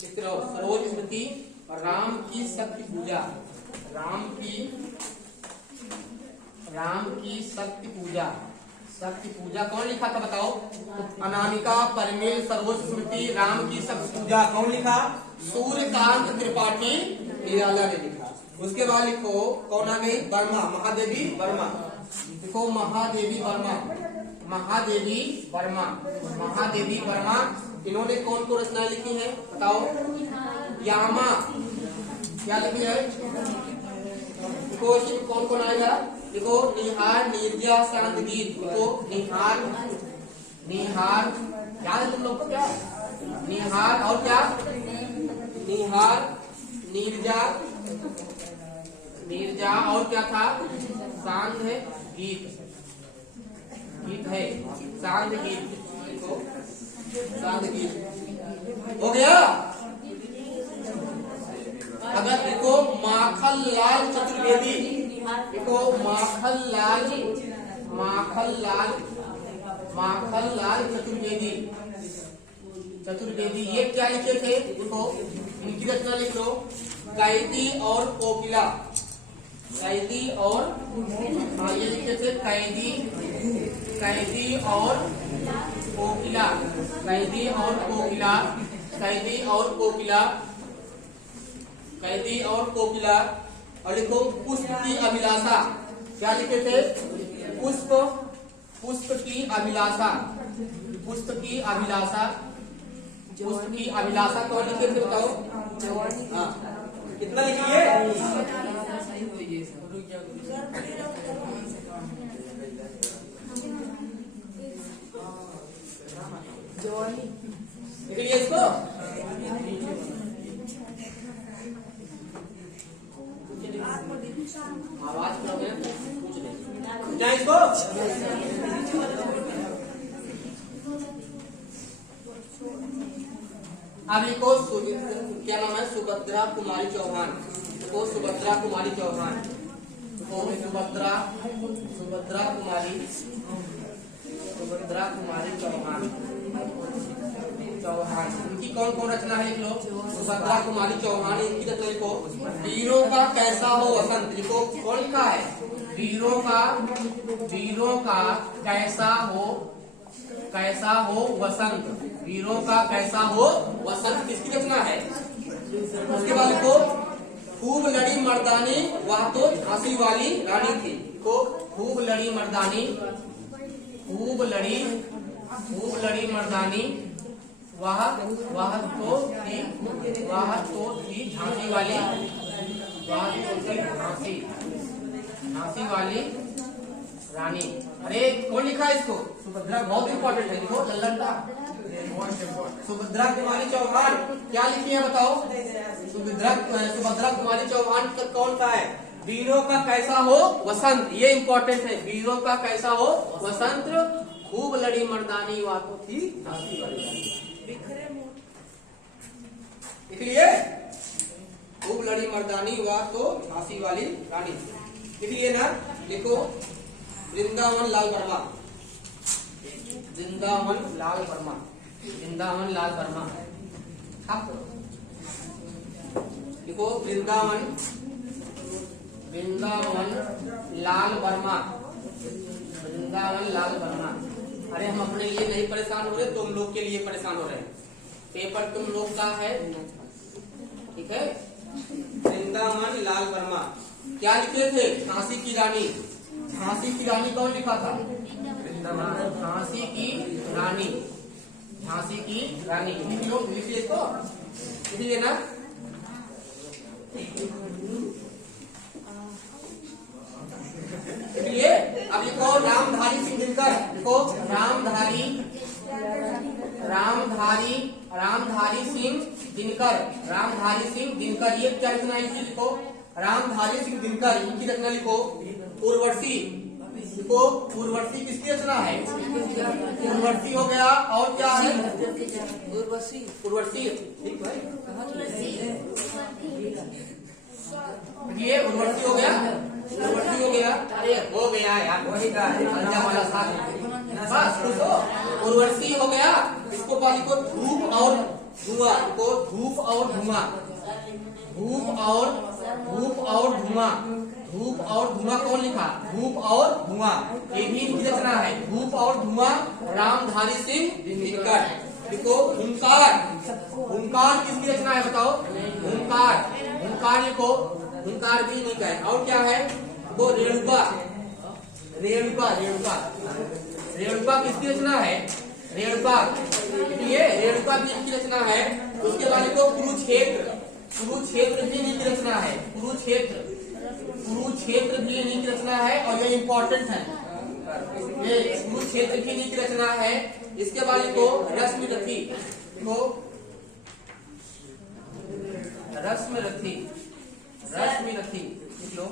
सरोज स्मृति। राम की शक्ति पूजा, राम की शक्ति पूजा, शक्ति पूजा कौन लिखा था बताओ? अनामिका परिमिल सरोज स्मृति राम की शक्ति पूजा कौन लिखा? सूर्यकांत त्रिपाठी निराला ने लिखा। उसके बाद लिखो कौन आ गई? वर्मा, महादेवी वर्मा, लिखो महादेवी वर्मा, महादेवी वर्मा, महादेवी वर्मा। इन्होंने कौन कौन रचनाएं लिखी हैं बताओ? यामा, क्या लिखी है? देखो इसमें कौन कौन आएगा? देखो निहार, नीरजा, शांत गीत। देखो निहार, निहार याद है तुम लोग को? क्या निहार और क्या? निहार, नीरजा, नीरजा और क्या था? शांत है गीत, गीत है शांत गीत। देखो शांत गीत हो गया। अगर देखो माखन लाल चतुर्वेदी, देखो माखन लाल, माखन लाल, माखन लाल चतुर्वेदी, चतुर्वेदी ये क्या लिखे थे? देखो इनकी रचना लिख लो। कैदी और कोकिला, कैदी और, हाँ ये लिखे थे कैदी, कैदी और कोकिला, कैदी और कोकिला, कैदी और कोकिला, कैदी और कोकिला। और लिखो पुष्प की अभिलाषा, क्या लिखे थे? पुष्प, पुष्प की अभिलाषा, पुष्प की अभिलाषा, पुष्प की अभिलाषा कौन लिखे थे बताओ? हाँ कितना लिखिए? लिखिए इसको। आवाज पूछ ले क्या इसको? अब लिखो क्या नाम है? सुभद्रा कुमारी चौहान। देखो सुभद्रा कुमारी चौहान, देखो सुभद्रा, सुभद्रा कुमारी, सुभद्रा कुमारी चौहान, चौहान। इनकी कौन कौन रचना है? लिख लो सुभद्रा कुमारी चौहान, इनकी रचना लिखो। वीरों का कैसा हो वसंत, लिखो कौन लिखा है? वीरों का, वीरों का कैसा हो, कैसा हो वसंत, वीरों का कैसा हो वसंत किसकी रचना है? उसके बाद लिखो खूब लड़ी मर्दानी वह तो झांसी वाली रानी थी। देखो खूब लड़ी मर्दानी, खूब लड़ी, खूब लड़ी मर्दानी वह तो थी, वह तो थी झांसी वाली, वह तो थी झांसी, झांसी वाली रानी। अरे कौन लिखा है इसको? सुभद्रा, बहुत इंपॉर्टेंट है। देखो लल्लन का सुभद्रा कुमारी चौहान क्या लिखी है बताओ? सुभद्रा कुमारी चौहान का कौन सा है? वीरों का कैसा हो वसंत, ये इंपॉर्टेंट है। वीरों का कैसा हो वसंत, खूब लड़ी मर्दानी वह तो थी झांसी वाली रानी। इसलिए खूब लड़ी मर्दानी वह तो झांसी वाली रानी। इसलिए ना लिखो वृंदावन लाल वर्मा, वृंदावन लाल वर्मा, वृंदावन लाल वर्मा। लिखो वृंदावन, वृंदावन लाल वर्मा, वृंदावन लाल वर्मा। अरे हम अपने लिए नहीं परेशान हो रहे, तुम लोग के लिए परेशान हो रहे हैं। पेपर तुम लोग का है, ठीक है? वृंदावन लाल वर्मा क्या लिखे थे? झांसी की रानी, झांसी की रानी कौन लिखा था? झांसी की रानी, झांसी की रानी। लिखिए इसको, लिखिए ना। लिखिए। अब लिखो रामधारी सिंह दिनकर, लिखो रामधारी, रामधारी, रामधारी सिंह दिनकर, रामधारी सिंह दिनकर। ये क्या रचना है इनकी? लिखो रामधारी सिंह दिनकर, इनकी रचना लिखो उर्वशी, देखो उर्वशी किसकी रचना है? उर्वशी हो गया, और क्या है? उर्वशी ठीक है, ये उर्वशी हो गया, उर्वशी हो गया। अरे हो गया यार, वही का वाला साथ बस देखो उर्वशी हो गया। इसको वाली को धूप और धुआं, को धूप और धुआं, धूप और धुआं, धूप और धुआं कौन लिखा? धूप और धुआं, ये भी इनकी रचना है। धूप और धुआं रामधारी सिंह दिनकर। देखो हुंकार, हुंकार किसकी रचना है बताओ? हुंकार, हुंकार लिखो, हुंकार भी नहीं है। और क्या है? वो रेणुका, रेणुका, रेणुका, रेणुका किसकी रचना है? रेणुका, ये रेणुका भी इनकी रचना है। उसके बाद को कुरुक्षेत्र, कुरुक्षेत्र भी इन्हीं की रचना है। कुरुक्षेत्र, कुरुक्षेत्र भी इन्हीं की रचना है, और ये इम्पोर्टेंट है, ये कुरुक्षेत्र भी इन्हीं की रचना है। इसके बाद को रश्मिरथी, को रश्मिरथी, रश्मिरथी लो,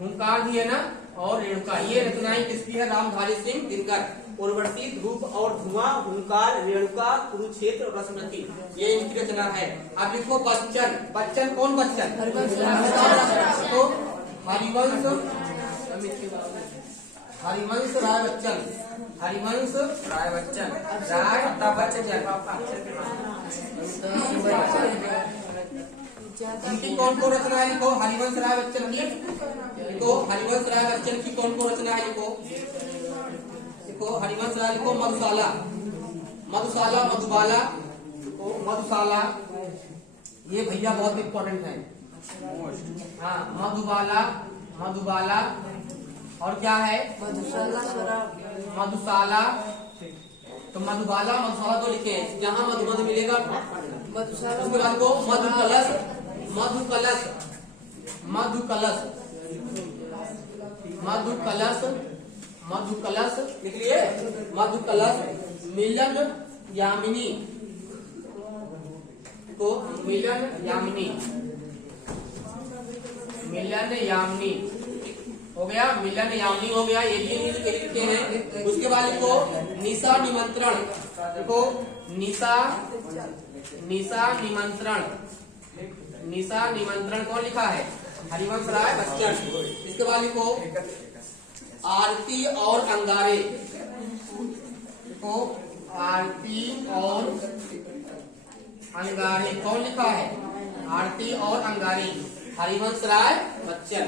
हुंकार भी है ना, और रेणुका, ये रचनाएं किसकी है? रामधारी सिंह दिनकर। उर्वशी, धूप और धुआं, हुंकार, रेणुका, कुरुक्षेत्र और रश्मिरथी, ये इनकी रचना है। अब लिखो बच्चन, बच्चन कौन? बच्चन तो हरिवंश, हरिवंश राय बच्चन, हरिवंश राय बच्चन, राय इनकी कौन कौन रचना है? लिखो हरिवंश राय बच्चन की, लिखो हरिवंश राय बच्चन की कौन कौन रचना है? लिखो, लिखो हरिवंश राय, लिखो मधुशाला, मधुशाला, मधुबाला, मधुशाला, ये भैया बहुत इम्पोर्टेंट है। हाँ मधुबाला, मधुबाला, और क्या है? मधुशाला, मधुशाला, तो मधुबाला मधुशाला तो लिखे, जहाँ मधुमध मिलेगा मधुशाला। उसके बाद को मधुकलश, मधुकलश, मधुकलश, मधुकलश, मधुकलश लिख लिए, मधुकलश, मिलन यामिनी, को मिलन यामिनी, मिलन यामिनी हो गया, मिलन यामिनी हो गया, ये भी लिखते हैं। उसके बाद को निशा निमंत्रण, देखो निशा, निशा निमंत्रण, निशा निमंत्रण कौन लिखा है? हरिवंश राय बच्चन। इसके बाद लिखो आरती और अंगारे, देखो आरती और अंगारे कौन लिखा है? आरती और अंगारे, हरिवंश राय बच्चन।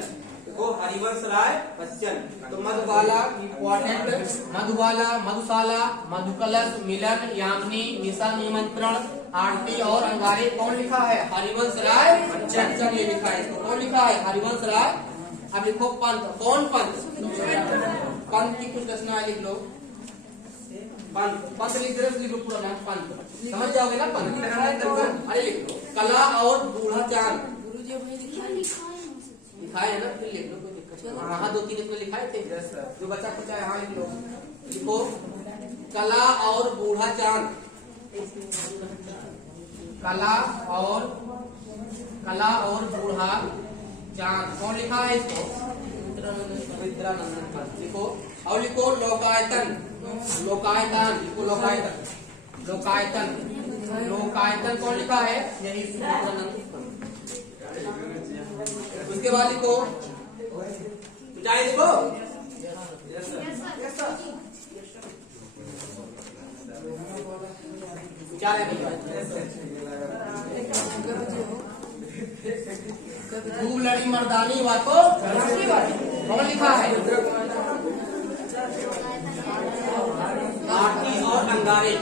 देखो हरिवंश राय बच्चन। तो मधुबाला इम्पोर्टेंट, मधुबाला, मधुशाला, मधुकलश, मिलन यामिनी, निशा निमंत्रण, आरती और अंगारे कौन लिखा है? हरिवंश राय बच्चन, ये लिखा है। इसको कौन लिखा है? हरिवंश राय। अब लिखो पंत, कौन पंत? पंत की कुछ रचना लिख लो, पंत, पंत लिख दे, लिखो पूरा नाम पंत, समझ जाओगे ना पंत। अरे लिख लो कला और बूढ़ा चांद, लिखाए है ना, फिर लिख लो, कोई दिक्कत नहीं। हाँ 2-3 इसमें लिखाए थे, जो बच्चा कुछ है हाँ लिख लो। लिखो कला और बूढ़ा चांद, कला और, कला और बूढ़ा चांद कौन लिखा है? इसको मित्रानंदन। लिखो और लिखो लोकायतन, लोकायतन, लिखो लोकायतन, लोकायतन, लोकायतन कौन लिखा है? यही मित्रानंद। उसके बाद लिखो इसको क्या है खूब लड़ी मर्दानी बातो कौन लिखा है? आरती और अंगारे,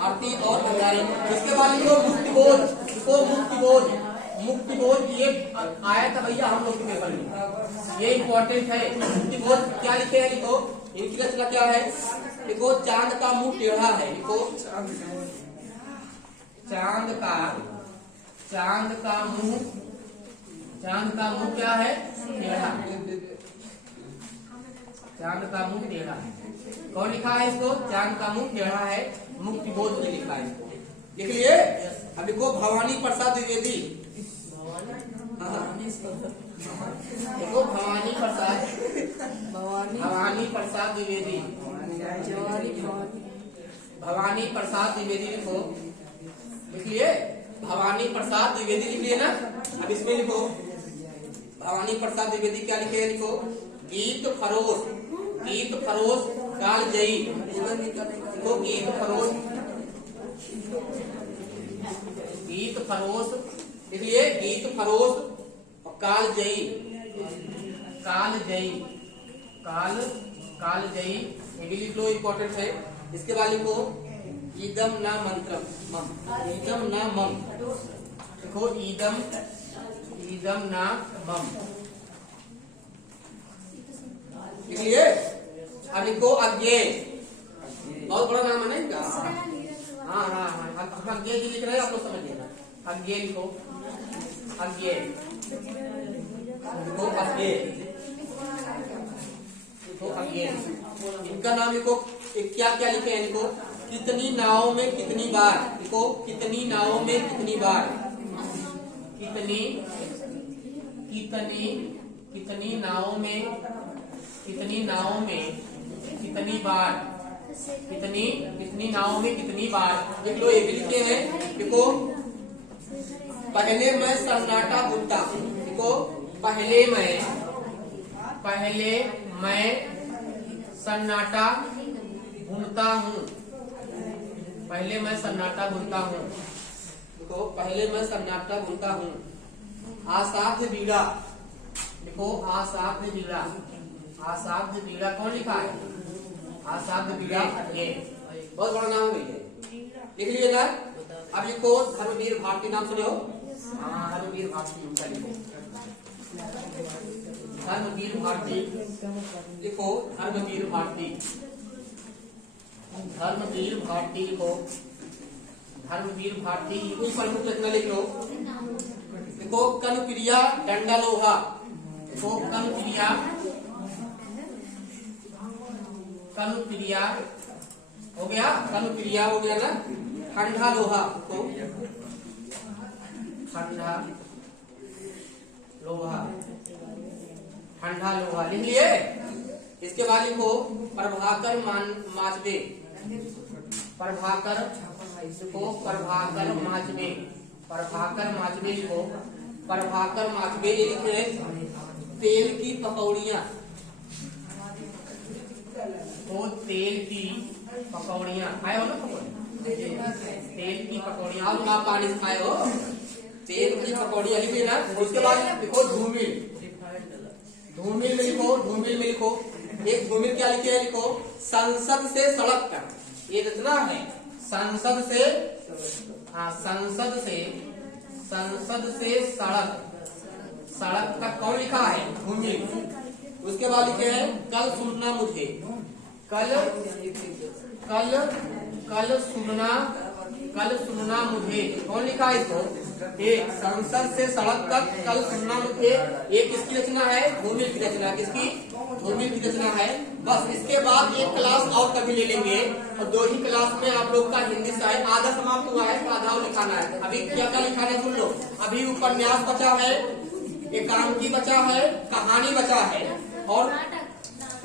आरती और अंगारे। इसके बाद लिखो मुक्तिबोध, लिखो मुक्तिबोध, मुक्तिबोध ये आया था भैया हम लोग के पेपर में, ये इम्पोर्टेंट है। मुक्तिबोध क्या लिखे हैं? लिखो इनकी रचना क्या है? लिखो चांद का मुंह टेढ़ा है, लिखो चांद का, चांद का मुंह, चांद का मुंह क्या है? टेढ़ा, चांद का मुंह टेढ़ा है। कौन लिखा है इसको? चांद का मुंह टेढ़ा है, मुक्तिबोध ने लिखा है इसको, लिख लिए। अब लिखो भवानी प्रसाद द्विवेदी, देखो भवानी प्रसाद द्विवेदी, भवानी प्रसाद द्विवेदी लिखो, लिख लिए भवानी प्रसाद द्विवेदी लिख लिए ना। अब इसमें लिखो भवानी प्रसाद द्विवेदी क्या लिखे, लिखो गीत फरोश कालजयी, लिखो गीत फरोश इसलिए गीत फरोश और कालजयी ये भी लिख लो, इम्पोर्टेंट है। इसके बाद लिखो ईदम न मंत्रम मम, ईदम न मम, देखो ईदम न मम लिखिए। अब लिखो अज्ञे, बहुत बड़ा नाम है ना इनका। हाँ, अज्ञे जी लिख रहे हैं, आप लोग समझ लेना। अज्ञे लिखो, अज्ञे लिखो, अज्ञे लिखो, अज्ञे। इनका नाम लिखो, क्या क्या लिखे हैं, लिखो कितनी नावों में कितनी बार, लिखो कितनी नावों में कितनी बार, कितनी नावों में कितनी बार, कितनी नावों में कितनी बार लिख लो। ये भी लिखे हैं, देखो पहले मैं सन्नाटा बुनता हूँ, देखो पहले मैं सन्नाटा बुनता हूँ, पहले मैं सन्नाटा बुनता हूँ, देखो पहले मैं सन्नाटा बुनता हूँ। आसाध्य बीड़ा, देखो आसाध्य बीड़ा कौन लिखा है, आसाध्य बीड़ा, ये बहुत बड़ा नाम है, लिख लिए ना। अब लिखो धर्मवीर भारती, नाम सुने हो, धर्मवीर भारती लिखो, धर्मवीर भारती लिखो, धर्मवीर भारती लिखो, धर्मवीर भारती कोई प्रमुख रचना लिख लो। देखो कनक्रिया डंडा लोहा, देखो कनक्रिया हो गया, कनक्रिया हो गया ना। ठंडा लोहा, तो ठंडा लोहा लिख लिए। इसके बाद लिखो प्रभाकर माचबे, प्रभाकर लिखो, प्रभाकर माचबे लिखो, प्रभाकर माचबे ये लिखे तेल की पकौड़ियाँ, तो तेल की पकौड़ियाँ आए हो ना, तेल की पकौड़ियाँ आप पानी से खाए हो, तेल की पकौड़ियाँ लिखी ना। उसके बाद लिखो धूमिल में लिखो, एक धूमिल क्या लिखे है, लिखो संसद से सड़क तक, ये रचना है संसद से सड़क तक कौन लिखा है, धूमिल। उसके बाद लिखे हैं कल सुनना मुझे, कल सुनना मुझे कौन लिखा है इसको, एक संसद से सड़क तक कल सुनना मुझे, ये किसकी रचना है, धूमिल की रचना, किसकी, धूमिल की रचना है। बस इसके बाद एक क्लास और कभी ले लेंगे, और 2 ही क्लास में आप लोग का हिंदी साहित्य आधा समाप्त हुआ है, तो आधा लिखाना है। अभी क्या क्या लिखाना है सुन लो। अभी उपन्यास बचा है, एकांकी बचा है, कहानी बचा है, और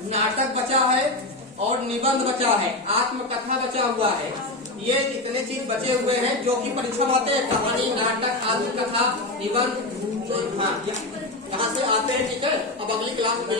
नाटक बचा है, और निबंध बचा है, आत्मकथा बचा हुआ है। ये इतने चीज बचे हुए हैं जो कि परीक्षा में आते हैं, कहानी, नाटक, आत्मकथा, निबंध, तो हाँ यहाँ से आते हैं, ठीक है। अब अगली क्लास में